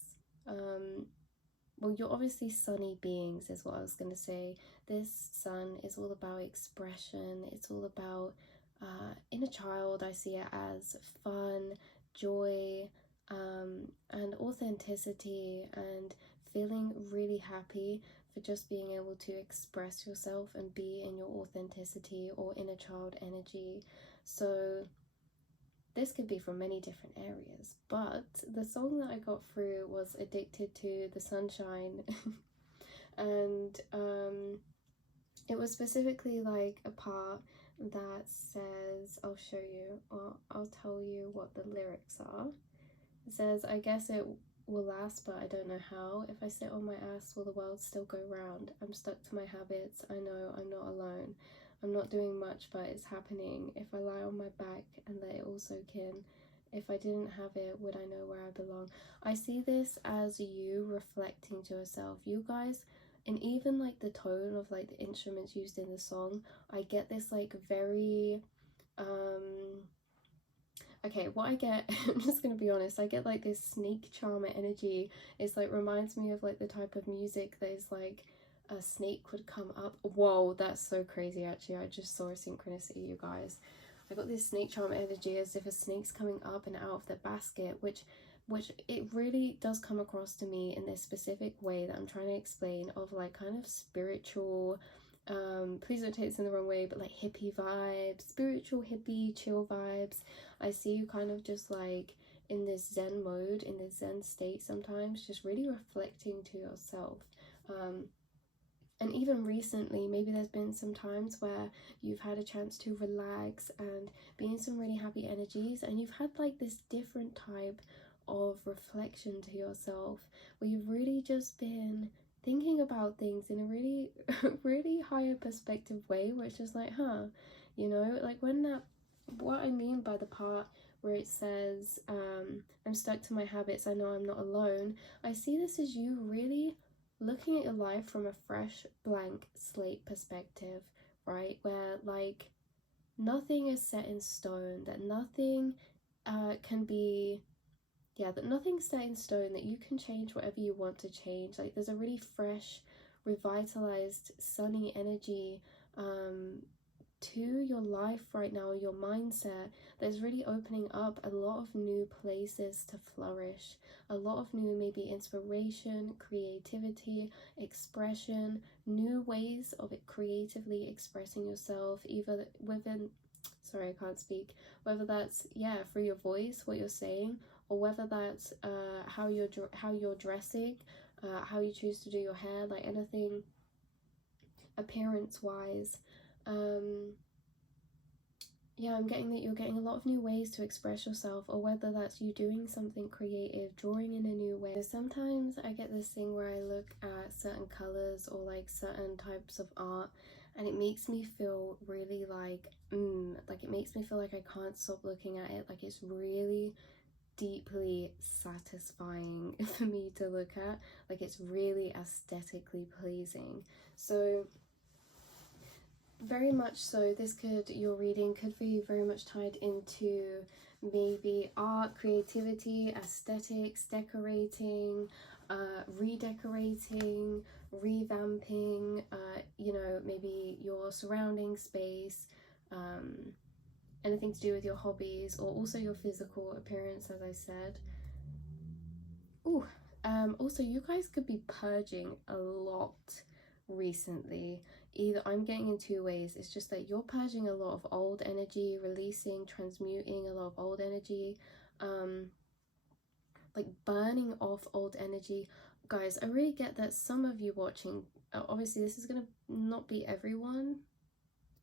well, you're obviously sunny beings is what I was going to say. This sun is all about expression. It's all about inner child. I see it as fun, joy, and authenticity, and feeling really happy for just being able to express yourself and be in your authenticity or inner child energy. So this could be from many different areas, but the song that I got through was Addicted to the Sunshine. And it was specifically like a part that says, I'll show you, or I'll tell you what the lyrics are. It says, I guess it will last, but I don't know how. If I sit on my ass, will the world still go round? I'm stuck to my habits. I know I'm not alone. I'm not doing much, but it's happening. If I lie on my back and let it all soak in, if I didn't have it, would I know where I belong? I see this as you reflecting to yourself. You guys, and even like the tone of like the instruments used in the song, I get this like very okay, what I get, I'm just gonna be honest, I get like this snake charmer energy. It's like reminds me of like the type of music that is like a snake would come up. Whoa, that's so crazy. Actually, I just saw a synchronicity, you guys. I got this snake charmer energy as if a snake's coming up and out of the basket, which it really does come across to me in this specific way that I'm trying to explain, of like kind of spiritual, please don't take this in the wrong way, but like hippie vibes, spiritual hippie chill vibes. I see you kind of just like in this zen mode, in this zen state sometimes, just really reflecting to yourself. And even recently, maybe there's been some times where you've had a chance to relax and be in some really happy energies, and you've had like this different type of reflection to yourself where you've really just been thinking about things in a really really higher perspective way, where it's just like, you know, like when that, what I mean by the part where it says I'm stuck to my habits, I know I'm not alone, I see this as you really looking at your life from a fresh blank slate perspective, right, where like nothing is set in stone, that nothing can be, yeah, that nothing's set in stone, that you can change whatever you want to change. Like there's a really fresh, revitalized, sunny energy to your life right now, your mindset, that's really opening up a lot of new places to flourish, a lot of new maybe inspiration, creativity, expression, new ways of it creatively expressing yourself, either within, sorry, I can't speak, whether that's, yeah, through your voice, what you're saying, or whether that's how you're dressing, how you choose to do your hair, like anything appearance wise. Yeah, I'm getting that you're getting a lot of new ways to express yourself, or whether that's you doing something creative, drawing in a new way. Sometimes I get this thing where I look at certain colors or like certain types of art, and it makes me feel really like it makes me feel like I can't stop looking at it. Like it's really deeply satisfying for me to look at. Like it's really aesthetically pleasing. So very much so, your reading could be very much tied into maybe art, creativity, aesthetics, decorating, redecorating, revamping, you know, maybe your surrounding space, anything to do with your hobbies, or also your physical appearance, as I said. Ooh, also you guys could be purging a lot recently. Either I'm getting in two ways. It's just that you're purging a lot of old energy, releasing, transmuting a lot of old energy, like burning off old energy. Guys, I really get that some of you watching, obviously this is gonna not be everyone,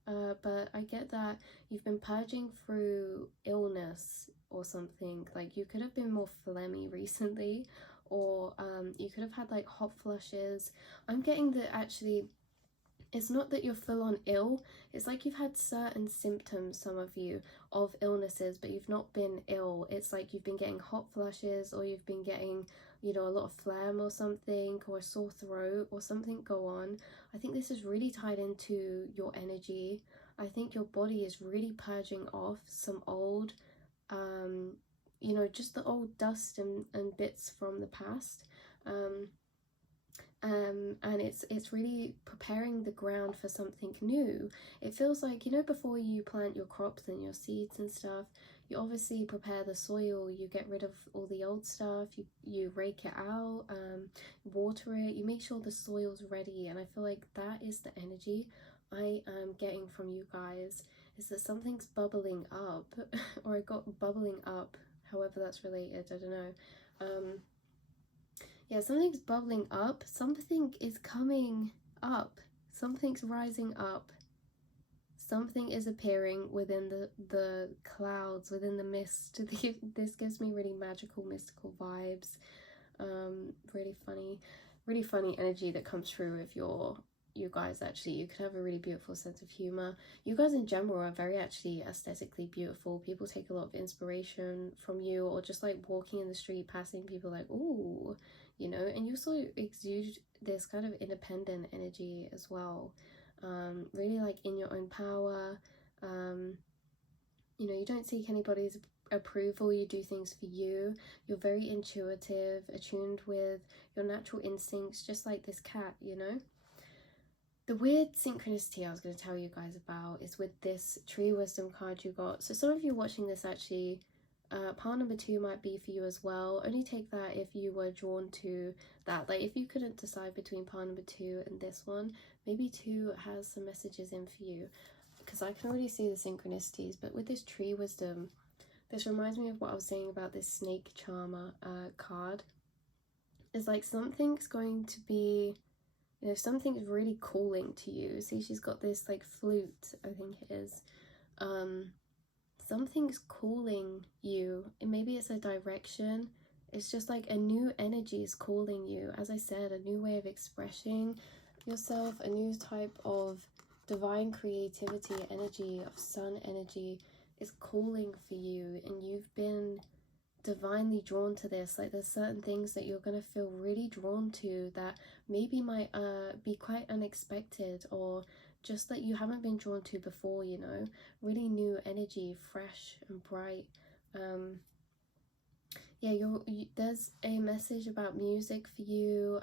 but I get that you've been purging through illness or something. Like you could have been more phlegmy recently, or you could have had like hot flushes. I'm getting that actually it's not that you're full on ill, it's like you've had certain symptoms, some of you, of illnesses, but you've not been ill. It's like you've been getting hot flushes, or you've been getting, you know, a lot of phlegm or something, or a sore throat or something go on. I think this is really tied into your energy. I think your body is really purging off some old, you know, just the old dust and bits from the past. And it's really preparing the ground for something new. It feels like, you know, before you plant your crops and your seeds and stuff, you obviously prepare the soil, you get rid of all the old stuff, you rake it out, water it, you make sure the soil's ready. And I feel like that is the energy I am getting from you guys, is that something's bubbling up or it got bubbling up, however that's related, I don't know. Yeah, something's bubbling up, something is coming up, something's rising up, something is appearing within the clouds, within the mist. This gives me really magical, mystical vibes. Really funny energy that comes through if you guys. Actually, you could have a really beautiful sense of humor. You guys in general are very actually aesthetically beautiful. People take a lot of inspiration from you, or just like walking in the street, passing people like, ooh, you know. And you also exude this kind of independent energy as well, really like in your own power. You know, you don't seek anybody's approval, you do things for you. You're very intuitive, attuned with your natural instincts, just like this cat, you know. The weird synchronicity I was going to tell you guys about is with this tree wisdom card you got. So some of you watching this actually, pile number 2 might be for you as well. Only take that if you were drawn to that. Like if you couldn't decide between pile number 2 and this one, maybe 2 has some messages in for you, because I can already see the synchronicities. But with this tree wisdom, this reminds me of what I was saying about this snake charmer card. It's like something's going to be, you know, something's really calling to you. See, she's got this like flute, I think it is. Something's calling you, and maybe it's a direction. It's just like a new energy is calling you. As I said, a new way of expressing yourself, a new type of divine creativity, energy, of sun energy is calling for you, and you've been divinely drawn to this. Like there's certain things that you're going to feel really drawn to that maybe might be quite unexpected, or just that you haven't been drawn to before, you know. Really new energy, fresh and bright. Yeah, there's a message about music for you,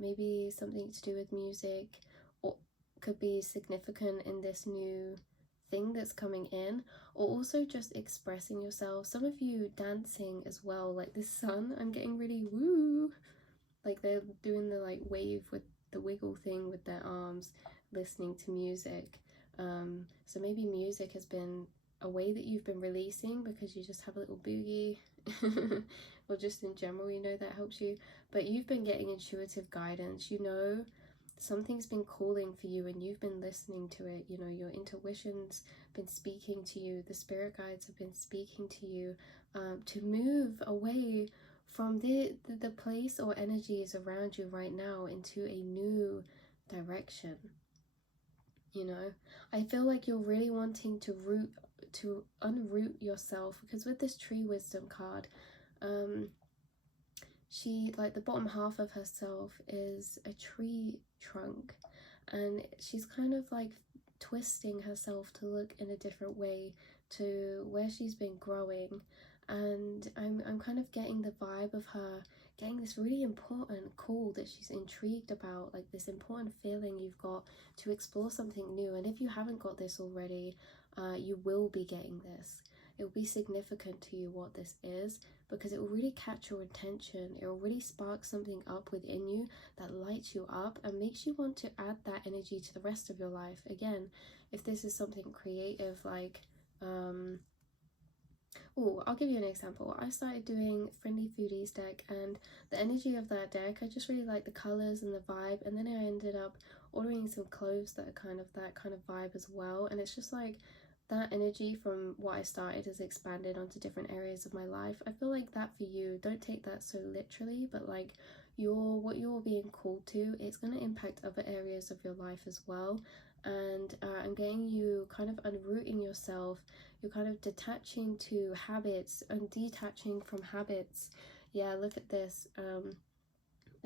maybe something to do with music, or could be significant in this new thing that's coming in, or also just expressing yourself. Some of you dancing as well, like this sun, I'm getting really woo, like they're doing the like wave with the wiggle thing with their arms, listening to music. So maybe music has been a way that you've been releasing because you just have a little boogie or just in general, you know, that helps you. But you've been getting intuitive guidance, you know, something's been calling for you and you've been listening to it. You know, your intuition's been speaking to you, the spirit guides have been speaking to you, to move away from the place or energies around you right now into a new direction. You know, I feel like you're really wanting to unroot yourself, because with this tree wisdom card, she, like the bottom half of herself is a tree trunk, and she's kind of like twisting herself to look in a different way to where she's been growing. And I'm kind of getting the vibe of her getting this really important call that she's intrigued about, like this important feeling you've got to explore something new. And if you haven't got this already, you will be getting this. It will be significant to you what this is, because it will really catch your attention. It will really spark something up within you that lights you up and makes you want to add that energy to the rest of your life. Again, if this is something creative, like oh, I'll give you an example. I started doing Friendly Foodies deck, and the energy of that deck, I just really like the colors and the vibe. And then I ended up ordering some clothes that are kind of that kind of vibe as well. And it's just like that energy from what I started has expanded onto different areas of my life. I feel like that for you, don't take that so literally, but like what you're being called to, it's going to impact other areas of your life as well. And I'm getting you kind of unrooting yourself. You're kind of detaching to habits and detaching from habits. Yeah, look at this.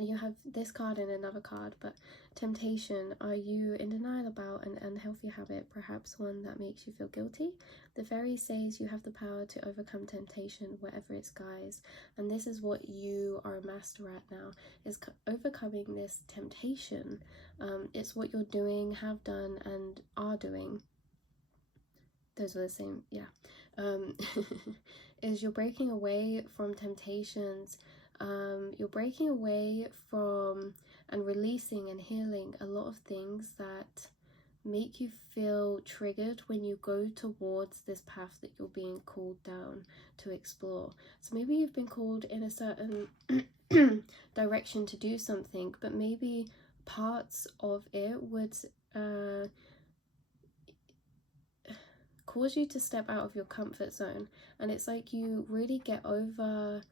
You have this card and another card, but temptation. Are you in denial about an unhealthy habit, perhaps one that makes you feel guilty? The fairy says you have the power to overcome temptation wherever it's guise, and this is what you are a master at now, is overcoming this temptation. It's what you're doing, have done, and are doing. Those were the same, yeah. Is you're breaking away from temptations. You're breaking away from and releasing and healing a lot of things that make you feel triggered when you go towards this path that you're being called down to explore. So maybe you've been called in a certain direction to do something, but maybe parts of it would cause you to step out of your comfort zone, and it's like you really get over,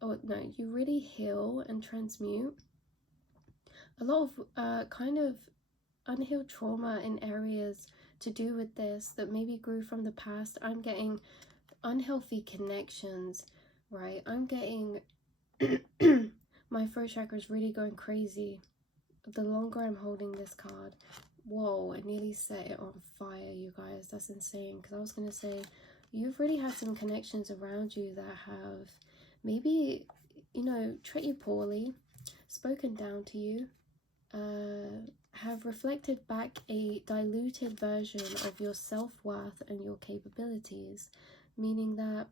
oh no, you really heal and transmute a lot of kind of unhealed trauma in areas to do with this that maybe grew from the past. I'm getting unhealthy connections, right? I'm getting my throat chakra is really going crazy the longer I'm holding this card. Whoa, I nearly set it on fire, you guys. That's insane. Because I was going to say, you've really had some connections around you that have maybe, you know, treated you poorly, spoken down to you, have reflected back a diluted version of your self-worth and your capabilities. Meaning that,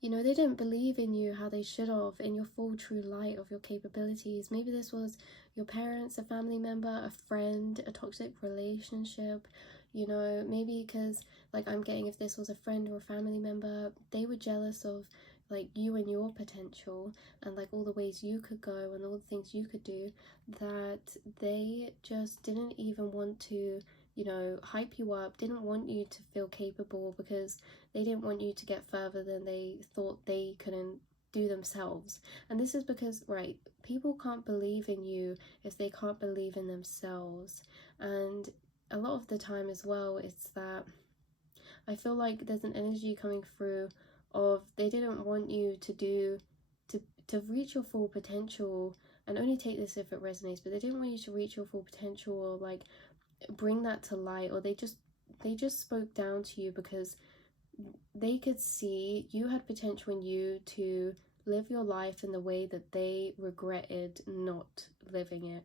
you know, they didn't believe in you how they should have, in your full true light of your capabilities. Maybe this was your parents, a family member, a friend, a toxic relationship, you know, maybe because, like, I'm getting, if this was a friend or a family member, they were jealous of, like, you and your potential and, like, all the ways you could go and all the things you could do, that they just didn't even want to, you know, hype you up, didn't want you to feel capable because they didn't want you to get further than they thought they couldn't do themselves. And this is because, right, people can't believe in you if they can't believe in themselves. And a lot of the time as well, it's that I feel like there's an energy coming through of they didn't want you to do, to reach your full potential, and only take this if it resonates, but they didn't want you to reach your full potential or like bring that to light, or they just spoke down to you because they could see you had potential in you to live your life in the way that they regretted not living it,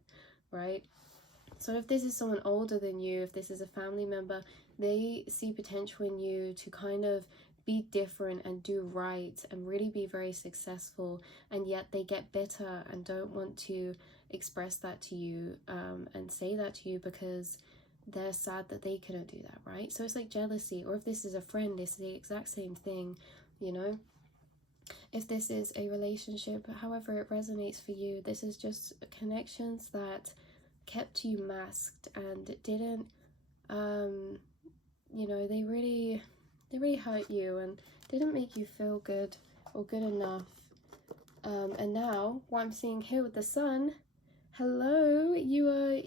right? So if this is someone older than you, if this is a family member, they see potential in you to kind of be different and do right and really be very successful, and yet they get bitter and don't want to express that to you and say that to you because they're sad that they couldn't do that, right? So it's like jealousy. Or if this is a friend, it's the exact same thing, you know? If this is a relationship, however it resonates for you, this is just connections that kept you masked and didn't, you know, they really hurt you and didn't make you feel good or good enough. And now, what I'm seeing here with the sun, hello, you are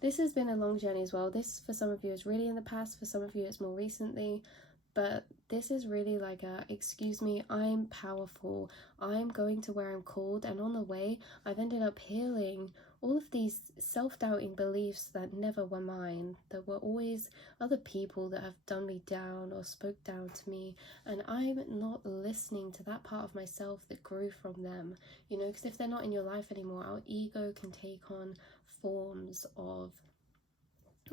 this has been a long journey as well. This for some of you is really in the past, for some of you it's more recently, but this is really like a, excuse me, I'm powerful, I'm going to where I'm called, and on the way I've ended up healing all of these self-doubting beliefs that never were mine, that were always other people that have done me down or spoke down to me, and I'm not listening to that part of myself that grew from them, you know, because if they're not in your life anymore, our ego can take on forms of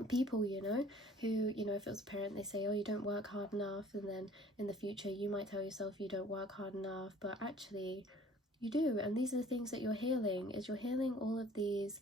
people, you know, who, you know, if it was a parent, they say, oh, you don't work hard enough, and then in the future you might tell yourself you don't work hard enough, but actually you do. And these are the things that you're healing, is you're healing all of these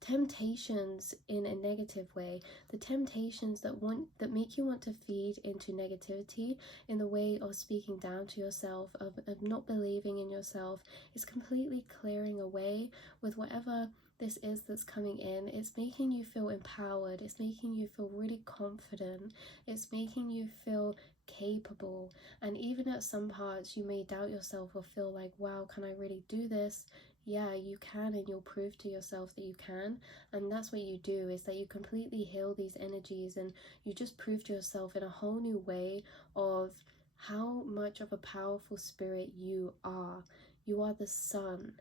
temptations in a negative way, the temptations that make you want to feed into negativity in the way of speaking down to yourself, of not believing in yourself. Is completely clearing away with whatever this is that's coming in, it's making you feel empowered, it's making you feel really confident, it's making you feel capable. And even at some parts you may doubt yourself or feel like, wow, can I really do this? Yeah, you can, and you'll prove to yourself that you can. And that's what you do, is that you completely heal these energies, and you just prove to yourself in a whole new way of how much of a powerful spirit you are. You are the sun.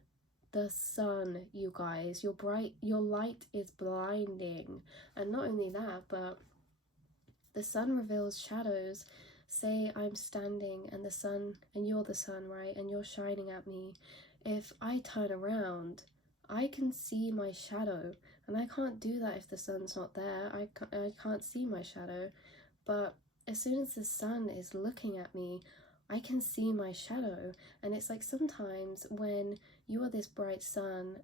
The sun, you guys. Your light is blinding. And not only that, but the sun reveals shadows. Say I'm standing and the sun, and you're the sun, right? And you're shining at me. If I turn around, I can see my shadow. And I can't do that if the sun's not there. I can't see my shadow. But as soon as the sun is looking at me, I can see my shadow. And it's like sometimes when you are this bright sun,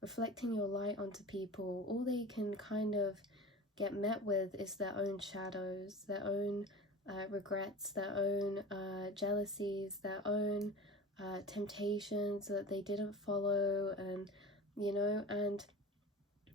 reflecting your light onto people, all they can kind of get met with is their own shadows, their own regrets, their own jealousies, their own temptations that they didn't follow, and and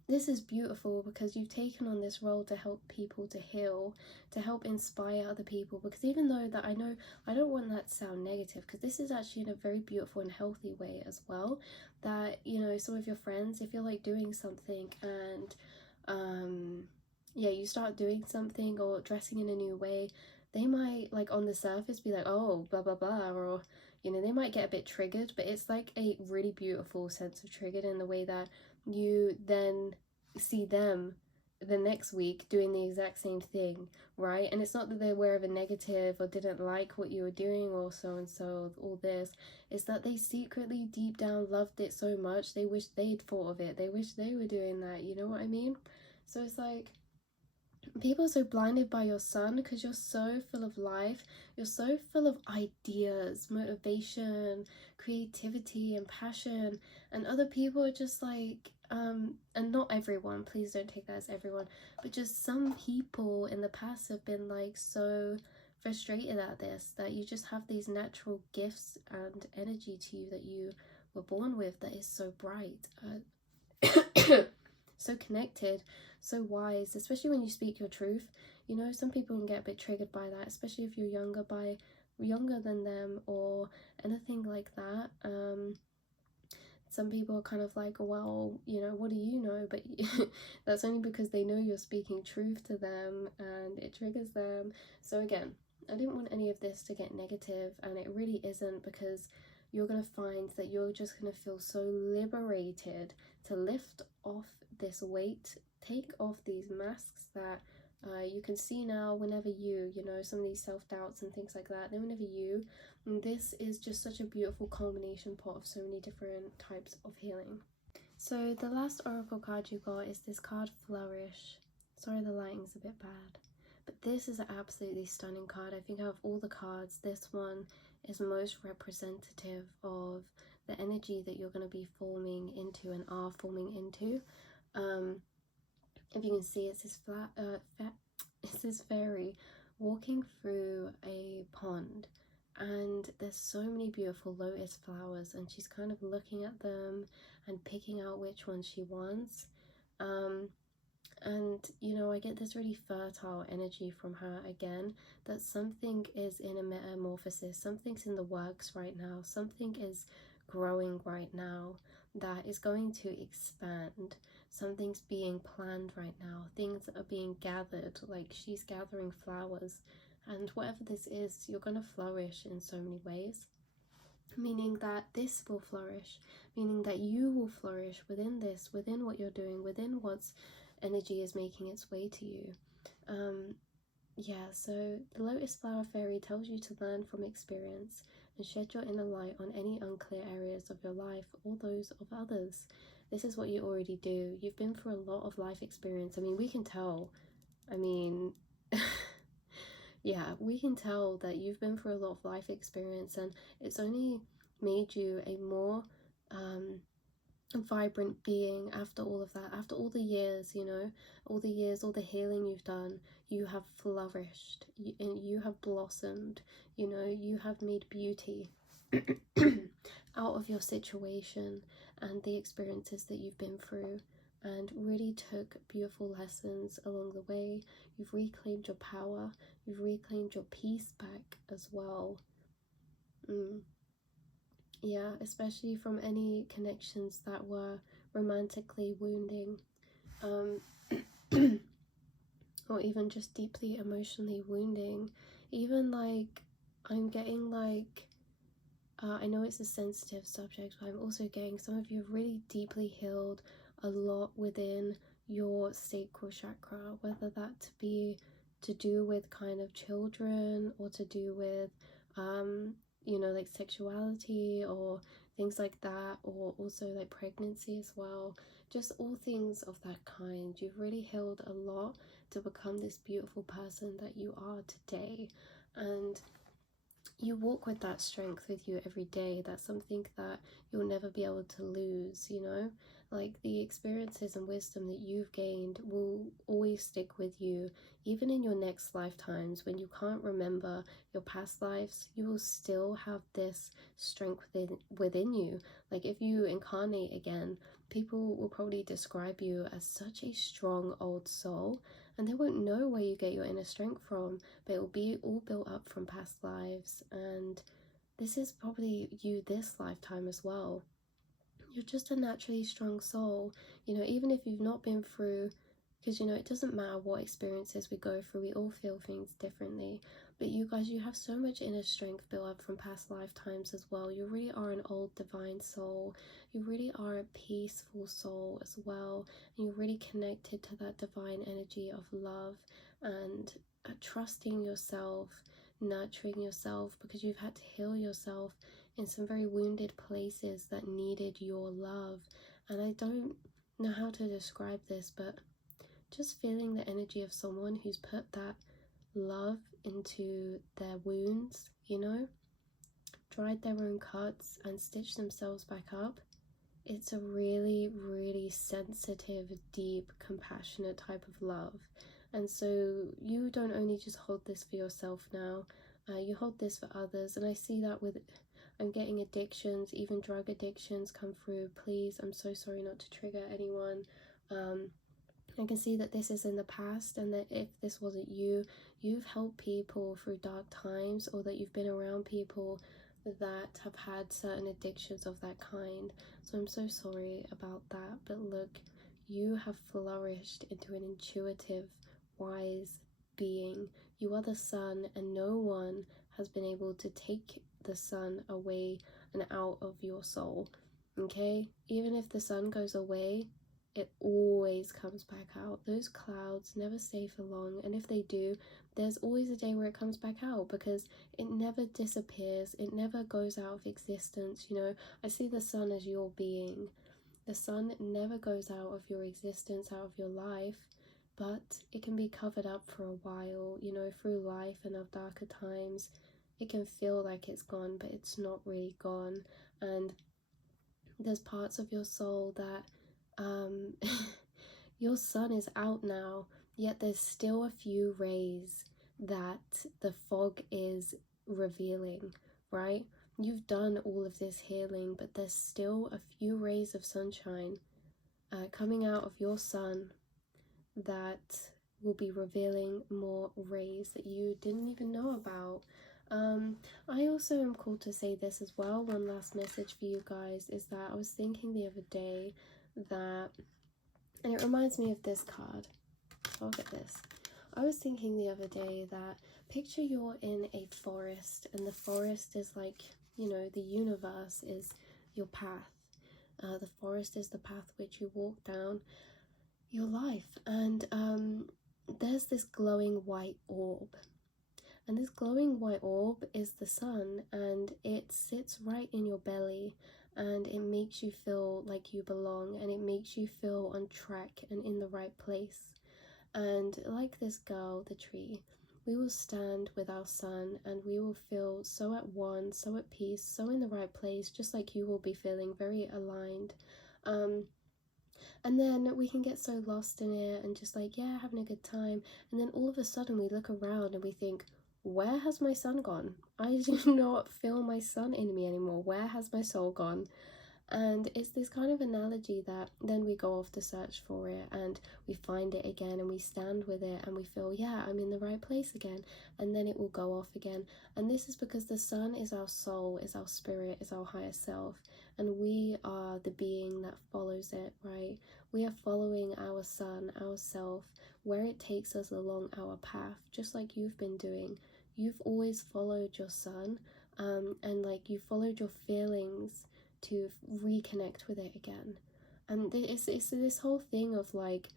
this is beautiful because you've taken on this role to help people to heal, to help inspire other people. Because even though that I know I don't want that to sound negative, because this is actually in a very beautiful and healthy way as well, that some of your friends, if you're like doing something and yeah, you start doing something or dressing in a new way, they might like on the surface be like, oh, blah blah blah, or they might get a bit triggered, but it's like a really beautiful sense of triggered in the way that you then see them the next week doing the exact same thing, right? And it's not that they're aware of a negative or didn't like what you were doing or so and so, all this. It's that they secretly deep down loved it so much they wish they'd thought of it, they wish they were doing that, you know what I mean? So it's like people are so blinded by your sun because you're so full of life, you're so full of ideas, motivation, creativity and passion, and other people are just like and not everyone, please don't take that as everyone, but just some people in the past have been like so frustrated at this, that you just have these natural gifts and energy to you that you were born with that is so bright, so connected, so wise, especially when you speak your truth. Some people can get a bit triggered by that, especially if you're younger than them or anything like that. Some people are kind of like, well, what do you know? But that's only because they know you're speaking truth to them and it triggers them. So again, I didn't want any of this to get negative, and it really isn't, because you're going to find that you're just going to feel so liberated to lift off this weight, take off these masks that you can see now whenever some of these self-doubts and things like that, then whenever and this is just such a beautiful culmination pot of so many different types of healing. So the last oracle card you got is this card, Flourish. Sorry, the lighting's a bit bad, but this is an absolutely stunning card. I think out of all the cards, this one is most representative of the energy that you're going to be forming into and are forming into. If you can see, it's this fairy walking through a pond, and there's so many beautiful lotus flowers, and she's kind of looking at them and picking out which ones she wants. And I get this really fertile energy from her again, that something is in a metamorphosis, something's in the works right now, something is growing right now that is going to expand. Something's being planned right now, things are being gathered, like she's gathering flowers, and whatever this is, you're going to flourish in so many ways, meaning that this will flourish, meaning that you will flourish within this, within what you're doing, within what's energy is making its way to you. Yeah, so the Lotus Flower Fairy tells you to learn from experience and shed your inner light on any unclear areas of your life or those of others. This is what you already do. You've been through a lot of life experience. I mean, we can tell. I mean, yeah, we can tell that you've been through a lot of life experience, and it's only made you a more vibrant being after all of that, after all the years, all the healing you've done. You have flourished, you have blossomed, you have made beauty. out of your situation and the experiences that you've been through, and really took beautiful lessons along the way. You've reclaimed your power, you've reclaimed your peace back as well. Yeah, especially from any connections that were romantically wounding, or even just deeply emotionally wounding. Even like, I'm getting like, I know it's a sensitive subject, but I'm also getting some of you have really deeply healed a lot within your sacral chakra, whether that to be to do with kind of children, or to do with you know, like sexuality or things like that, or also like pregnancy as well. Just all things of that kind. You've really healed a lot to become this beautiful person that you are today, and you walk with that strength with you every day. That's something that you'll never be able to lose, you know? Like, the experiences and wisdom that you've gained will always stick with you. Even in your next lifetimes, when you can't remember your past lives, you will still have this strength within you. Like, if you incarnate again, people will probably describe you as such a strong old soul, and they won't know where you get your inner strength from, but it will be all built up from past lives. And this is probably you this lifetime as well. You're just a naturally strong soul, you know, even if you've not been through, because, you know, it doesn't matter what experiences we go through, we all feel things differently. But you guys, you have so much inner strength built up from past lifetimes as well. You really are an old divine soul. You really are a peaceful soul as well. And you're really connected to that divine energy of love and trusting yourself, nurturing yourself, because you've had to heal yourself in some very wounded places that needed your love. And I don't know how to describe this, but just feeling the energy of someone who's put that love into their wounds, you know, dried their own cuts and stitched themselves back up. It's a really, really sensitive, deep, compassionate type of love. And so you don't only just hold this for yourself now, you hold this for others. And I see that with, I'm getting addictions, even drug addictions come through. Please, I'm so sorry not to trigger anyone. I can see that this is in the past, and that if this wasn't you, you've helped people through dark times, or that you've been around people that have had certain addictions of that kind. So I'm so sorry about that. But look, you have flourished into an intuitive, wise being. You are the sun, and no one has been able to take the sun away and out of your soul. Okay? Even if the sun goes away, it always comes back out. Those clouds never stay for long, and if they do, there's always a day where it comes back out, because it never disappears, it never goes out of existence. You know, I see the sun as your being. The sun never goes out of your existence, out of your life, but it can be covered up for a while, you know, through life and of darker times. It can feel like it's gone, but it's not really gone. And there's parts of your soul that your sun is out now, yet there's still a few rays that the fog is revealing, right? You've done all of this healing, but there's still a few rays of sunshine coming out of your sun that will be revealing more rays that you didn't even know about. I also am called to say this as well. One last message for you guys is that I was thinking the other day that, and it reminds me of this card. I'll get this. I was thinking the other day that, picture you're in a forest, and the forest is like, you know, the universe is your path. The forest is the path which you walk down your life, and there's this glowing white orb. And this glowing white orb is the sun, and it sits right in your belly, and it makes you feel like you belong, and it makes you feel on track and in the right place. And like this girl, the tree, we will stand with our sun, and we will feel so at one, so at peace, so in the right place, just like you will be feeling, very aligned. And then we can get so lost in it and just like, yeah, having a good time. And then all of a sudden we look around and we think, where has my sun gone? I do not feel my sun in me anymore. Where has my soul gone? And it's this kind of analogy that then we go off to search for it, and we find it again, and we stand with it, and we feel, yeah, I'm in the right place again, and then it will go off again. And this is because the sun is our soul, is our spirit, is our higher self, and we are the being that follows it, right? We are following our sun, ourself, where it takes us along our path, just like you've been doing. You've always followed your sun, and like you followed your feelings to reconnect with it again. And it's this whole thing of like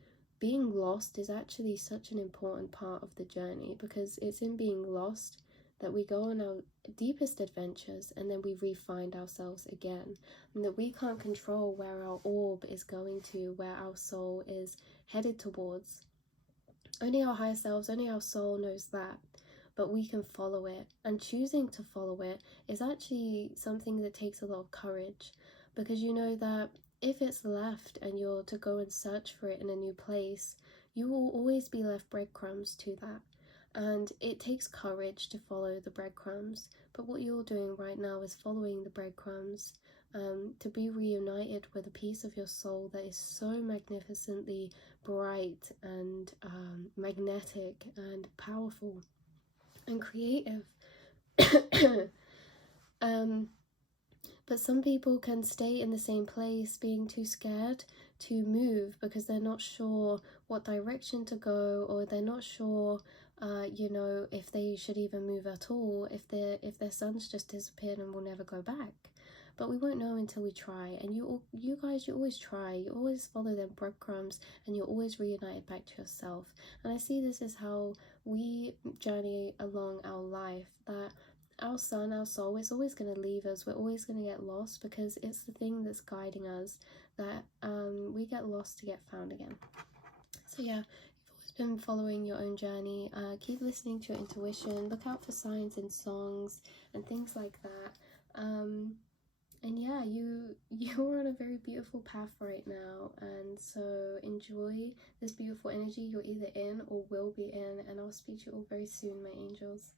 being lost is actually such an important part of the journey, because it's in being lost that we go on our deepest adventures, and then we re-find ourselves again, and that we can't control where our orb is going to, where our soul is headed towards. Only our higher selves, only our soul knows that, but we can follow it. And choosing to follow it is actually something that takes a lot of courage, because you know that if it's left and you're to go and search for it in a new place, you will always be left breadcrumbs to that. And it takes courage to follow the breadcrumbs, but what you're doing right now is following the breadcrumbs, to be reunited with a piece of your soul that is so magnificently bright and magnetic and powerful and creative. um, but some people can stay in the same place, being too scared to move because they're not sure what direction to go, or they're not sure, if they should even move at all, if their sun's just disappeared and will never go back. But we won't know until we try. And you guys, you always try. You always follow them breadcrumbs, and you're always reunited back to yourself. And I see this as how we journey along our life, that our sun, our soul, is always going to leave us. We're always going to get lost, because it's the thing that's guiding us, that we get lost to get found again. So yeah, you've always been following your own journey. Keep listening to your intuition. Look out for signs in songs and things like that. And yeah, you're on a very beautiful path right now, and so enjoy this beautiful energy you're either in or will be in, and I'll speak to you all very soon, my angels.